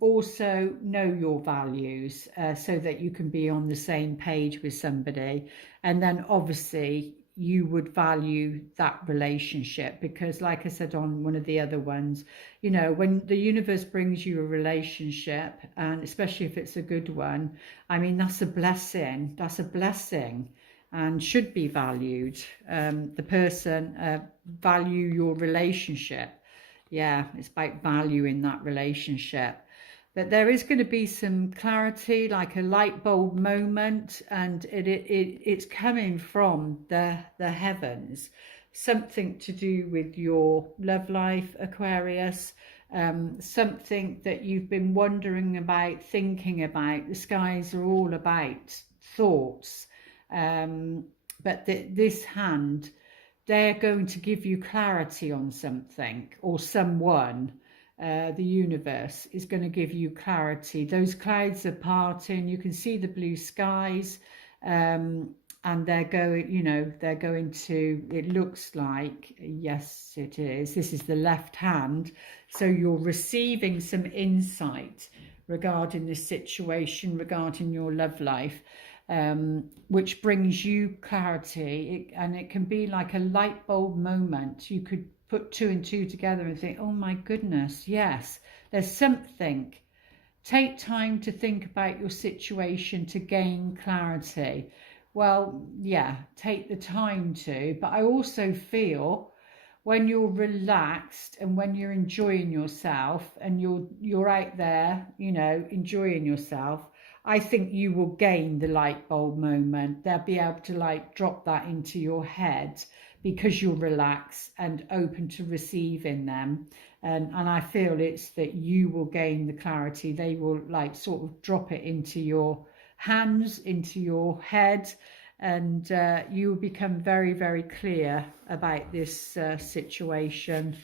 also know your values, so that you can be on the same page with somebody. And then obviously you would value that relationship, because like I said on one of the other ones, you know, when the universe brings you a relationship, and especially if it's a good one, I mean, that's a blessing, and should be valued. The person, value your relationship. Yeah, it's about valuing that relationship. But there is going to be some clarity, like a light bulb moment, and it's coming from the heavens. Something to do with your love life, Aquarius. Something that you've been wondering about, thinking about. The skies are all about thoughts. But this hand, they're going to give you clarity on something or someone. The universe is going to give you clarity. Those clouds are parting. You can see the blue skies, and they're going, you know, they're going to, it looks like, yes, it is. This is the left hand. So you're receiving some insight regarding this situation, regarding your love life. Which brings you clarity, and it can be like a light bulb moment. You could put two and two together and think, oh my goodness, yes, there's something. Take time to think about your situation to gain clarity. Well, yeah, take the time to, but I also feel when you're relaxed and when you're enjoying yourself, and you're out there, you know, enjoying yourself, I think you will gain the light bulb moment. They'll be able to like drop that into your head, because you're relaxed and open to receiving them. And I feel it's that you will gain the clarity. They will like sort of drop it into your hands, into your head, and you will become very, very clear about this situation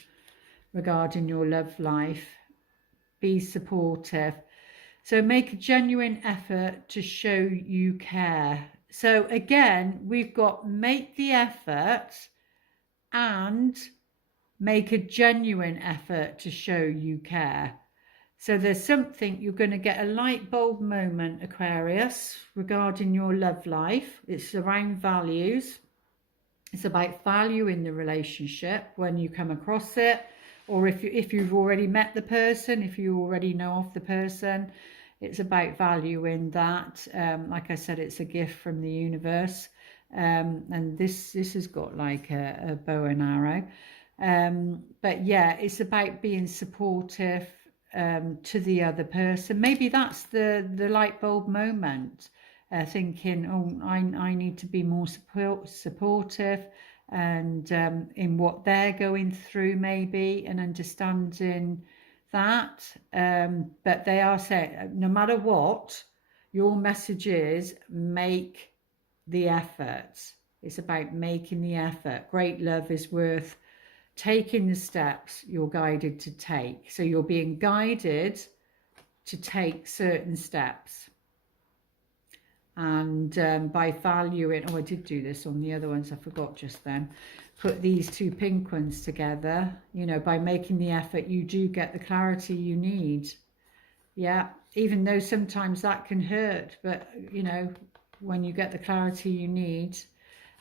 regarding your love life. Be supportive. So make a genuine effort to show you care. So again, we've got make the effort and make a genuine effort to show you care. So there's something, you're going to get a light bulb moment, Aquarius, regarding your love life. It's around values. It's about value in the relationship when you come across it, or if you've already met the person, if you already know of the person. It's about valuing that. Like I said, it's a gift from the universe. And this has got like a bow and arrow. But yeah, it's about being supportive to the other person. Maybe that's the light bulb moment. Thinking, oh, I need to be more supportive, and in what they're going through, maybe, and understanding that. But they are saying, no matter what, your message is, make the effort. It's about making the effort. Great love is worth taking the steps you're guided to take. So you're being guided to take certain steps. And by valuing, oh, I did do this on the other ones, I forgot just then. Put these two pink ones together. You know, by making the effort, you do get the clarity you need. Yeah, even though sometimes that can hurt, but you know, when you get the clarity you need,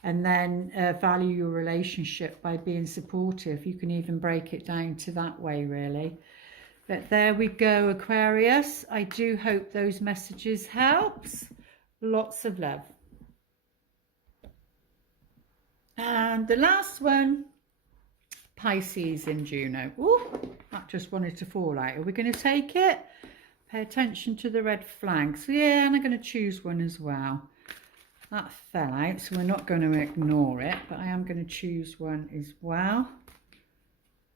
and then value your relationship by being supportive, you can even break it down to that way, really. But there we go, Aquarius. I do hope those messages helps. Lots of love. And the last one, Pisces in Juno. Ooh, that just wanted to fall out. Are we going to take it? Pay attention to the red flags. Yeah, and I'm going to choose one as well. That fell out, so we're not going to ignore it, but I am going to choose one as well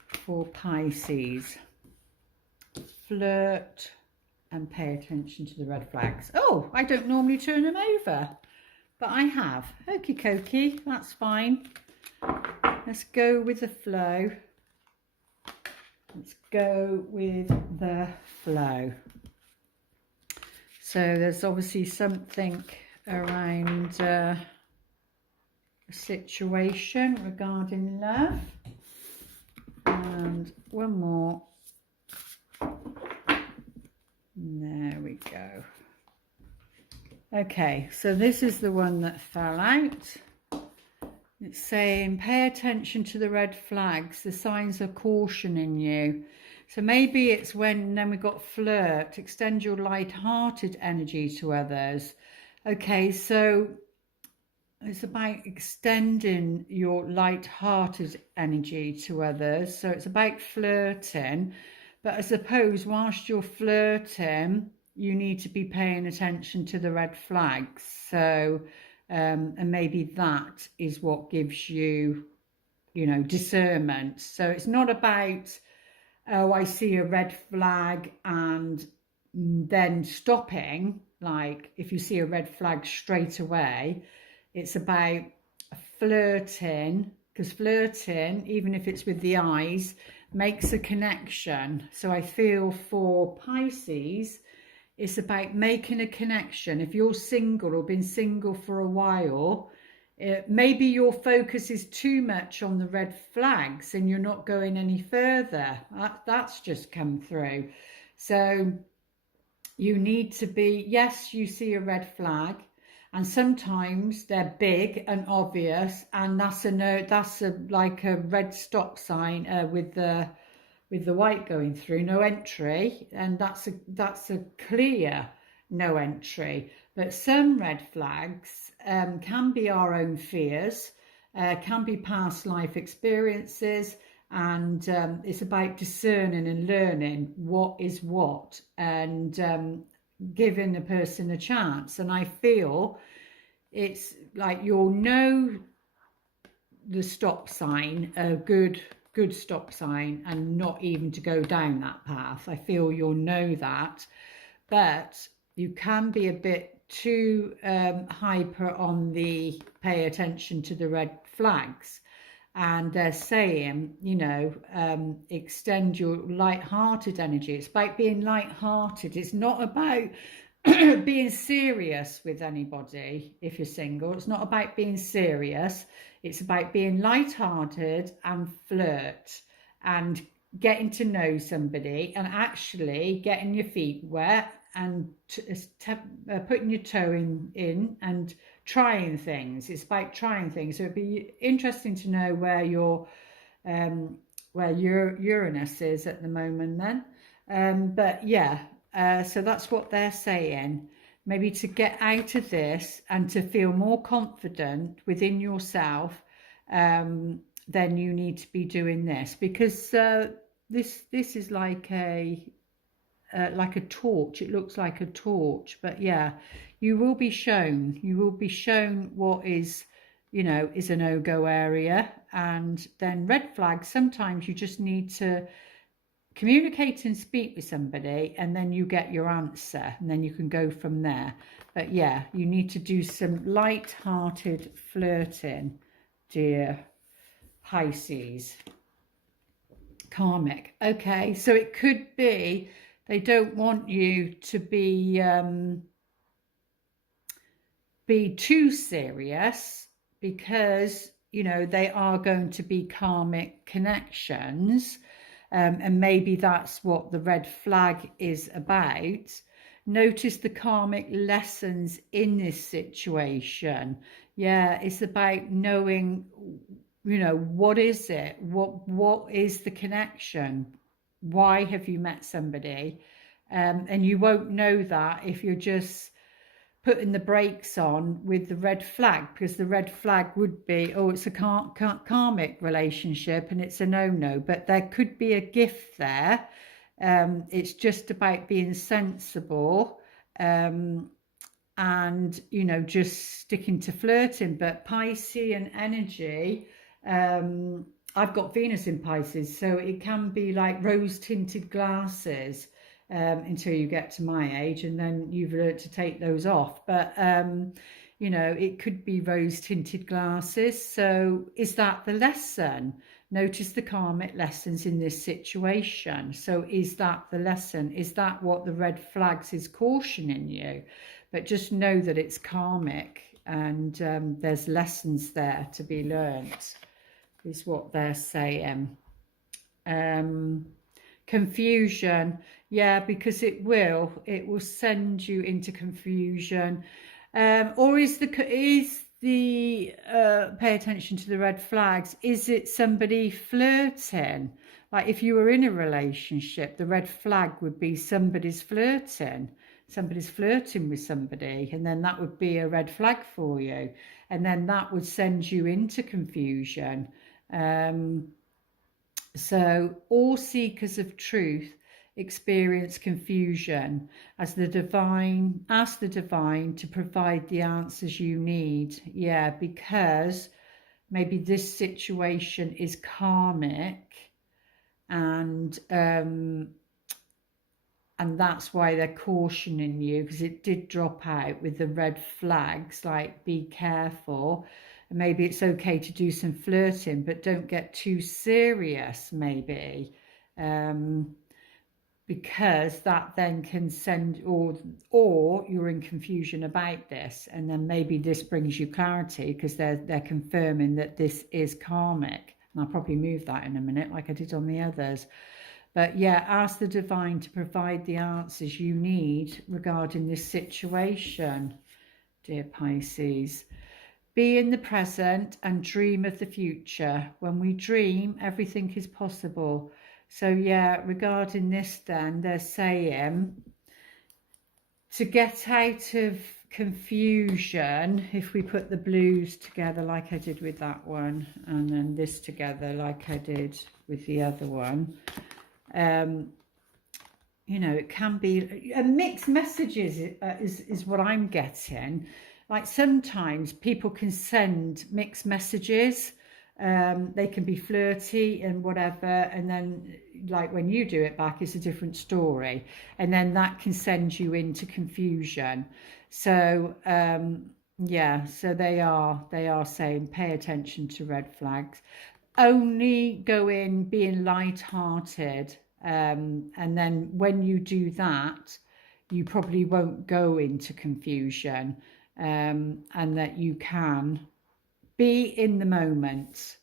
for Pisces. Flirt and pay attention to the red flags. Oh, I don't normally turn them over, but I have. Okie dokie, that's fine. Let's go with the flow. Let's go with the flow. So there's obviously something around a situation regarding love. And one more. There we go. Okay, so this is the one that fell out. It's saying, pay attention to the red flags, the signs of caution in you. So maybe it's when, then we've got flirt, extend your light-hearted energy to others. Okay, so it's about extending your light-hearted energy to others. So it's about flirting. But I suppose whilst you're flirting, you need to be paying attention to the red flags. So, and maybe that is what gives you, you know, discernment. So it's not about, oh, I see a red flag and then stopping. Like if you see a red flag straight away, it's about flirting, because flirting, even if it's with the eyes, makes a connection. So I feel for Pisces, it's about making a connection. If you're single or been single for a while, maybe your focus is too much on the red flags and you're not going any further. That's just come through. So you need to be, yes, you see a red flag, and sometimes they're big and obvious, and that's like a red stop sign with the white going through, no entry, and that's a clear no entry. But some red flags can be our own fears, can be past life experiences, and it's about discerning and learning what is what, and giving the person a chance. And I feel it's like you'll know the stop sign, a good stop sign, and not even to go down that path. I feel you'll know that, but you can be a bit too hyper on the pay attention to the red flags. And they're saying, you know, extend your light-hearted energy. It's about being light-hearted. It's not about being serious with anybody if you're single. It's not about being serious. It's about being light-hearted and flirt and getting to know somebody and actually getting your feet wet and putting your toe in and trying things. It's about trying things. So it'd be interesting to know where your Uranus is at the moment then. But yeah, So that's what they're saying. Maybe to get out of this and to feel more confident within yourself, then you need to be doing this, because this is like a torch. It looks like a torch, but yeah, you will be shown. You will be shown what is, you know, is a no-go area, and then red flags. Sometimes you just need to communicate and speak with somebody, and then you get your answer, and then you can go from there. But yeah, you need to do some light-hearted flirting, dear Pisces. Karmic. Okay, so it could be they don't want you to be too serious, because, you know, they are going to be karmic connections. And maybe that's what the red flag is about. Notice the karmic lessons in this situation. Yeah, it's about knowing, you know, what is it? What is the connection? Why have you met somebody? And you won't know that if you're just putting the brakes on with the red flag, because the red flag would be, oh, it's a karmic relationship and it's a no-no. But there could be a gift there. It's just about being sensible, and, you know, just sticking to flirting. But Piscean energy, I've got Venus in Pisces, so it can be like rose-tinted glasses. Until you get to my age, and then you've learned to take those off. But you know, it could be rose-tinted glasses. So is that the lesson? Notice the karmic lessons in this situation. So is that the lesson? Is that what the red flags is cautioning you? But just know that it's karmic, and there's lessons there to be learnt, is what they're saying. Confusion. Yeah, because it will send you into confusion. Or is the pay attention to the red flags, is it somebody flirting? Like if you were in a relationship, the red flag would be somebody's flirting with somebody, and then that would be a red flag for you, and then that would send you into confusion. So all seekers of truth experience confusion, as the divine, ask the divine to provide the answers you need. Yeah, because maybe this situation is karmic, and that's why they're cautioning you, because it did drop out with the red flags, like be careful. Maybe it's okay to do some flirting, but don't get too serious, maybe, because that then can send, or you're in confusion about this, and then maybe this brings you clarity, because they're confirming that this is karmic. And I'll probably move that in a minute, like I did on the others. But yeah, ask the divine to provide the answers you need regarding this situation, dear Pisces. Be in the present and dream of the future. When we dream, everything is possible. So yeah, regarding this then, they're saying to get out of confusion, if we put the blues together like I did with that one, and then this together like I did with the other one, you know, it can be mixed messages is what I'm getting. Like sometimes people can send mixed messages. They can be flirty and whatever, and then like when you do it back, it's a different story, and then that can send you into confusion. So yeah, so they are saying pay attention to red flags. Only go in being light-hearted, and then when you do that, you probably won't go into confusion. And that you can be in the moment,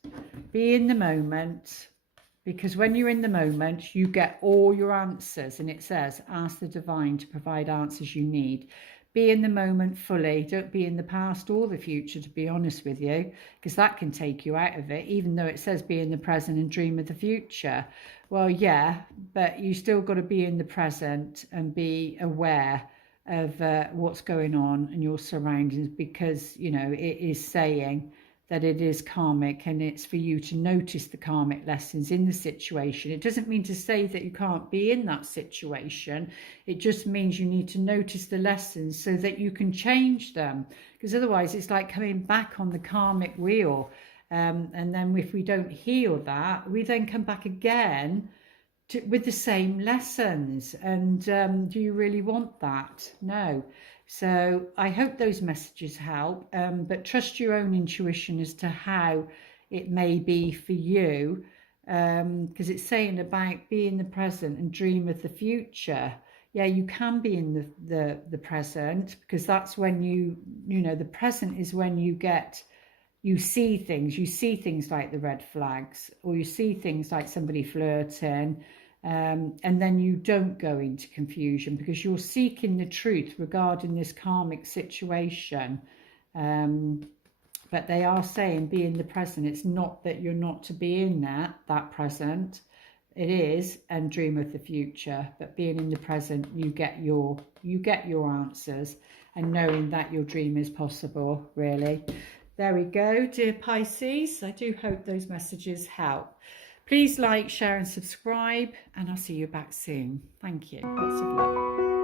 because when you're in the moment, you get all your answers. And it says, ask the divine to provide answers you need. Be in the moment fully. Don't be in the past or the future, to be honest with you, because that can take you out of it, even though it says be in the present and dream of the future. Well, yeah, but you still got to be in the present and be aware of what's going on in your surroundings, because, you know, it is saying that it is karmic, and it's for you to notice the karmic lessons in the situation. It doesn't mean to say that you can't be in that situation. It just means you need to notice the lessons so that you can change them, because otherwise it's like coming back on the karmic wheel. And then if we don't heal that, we then come back again with the same lessons. And do you really want that? No. So I hope those messages help, but trust your own intuition as to how it may be for you, because it's saying about be in the present and dream of the future. Yeah, you can be in the present, because that's when you know, the present is when you see things like the red flags, or you see things like somebody flirting, and then you don't go into confusion because you're seeking the truth regarding this karmic situation. But they are saying be in the present. It's not that you're not to be in that present. It is, and dream of the future. But being in the present, you get your answers, and knowing that your dream is possible, really. There we go, dear Pisces. I do hope those messages help. Please like, share and subscribe, and I'll see you back soon. Thank you. Lots of love.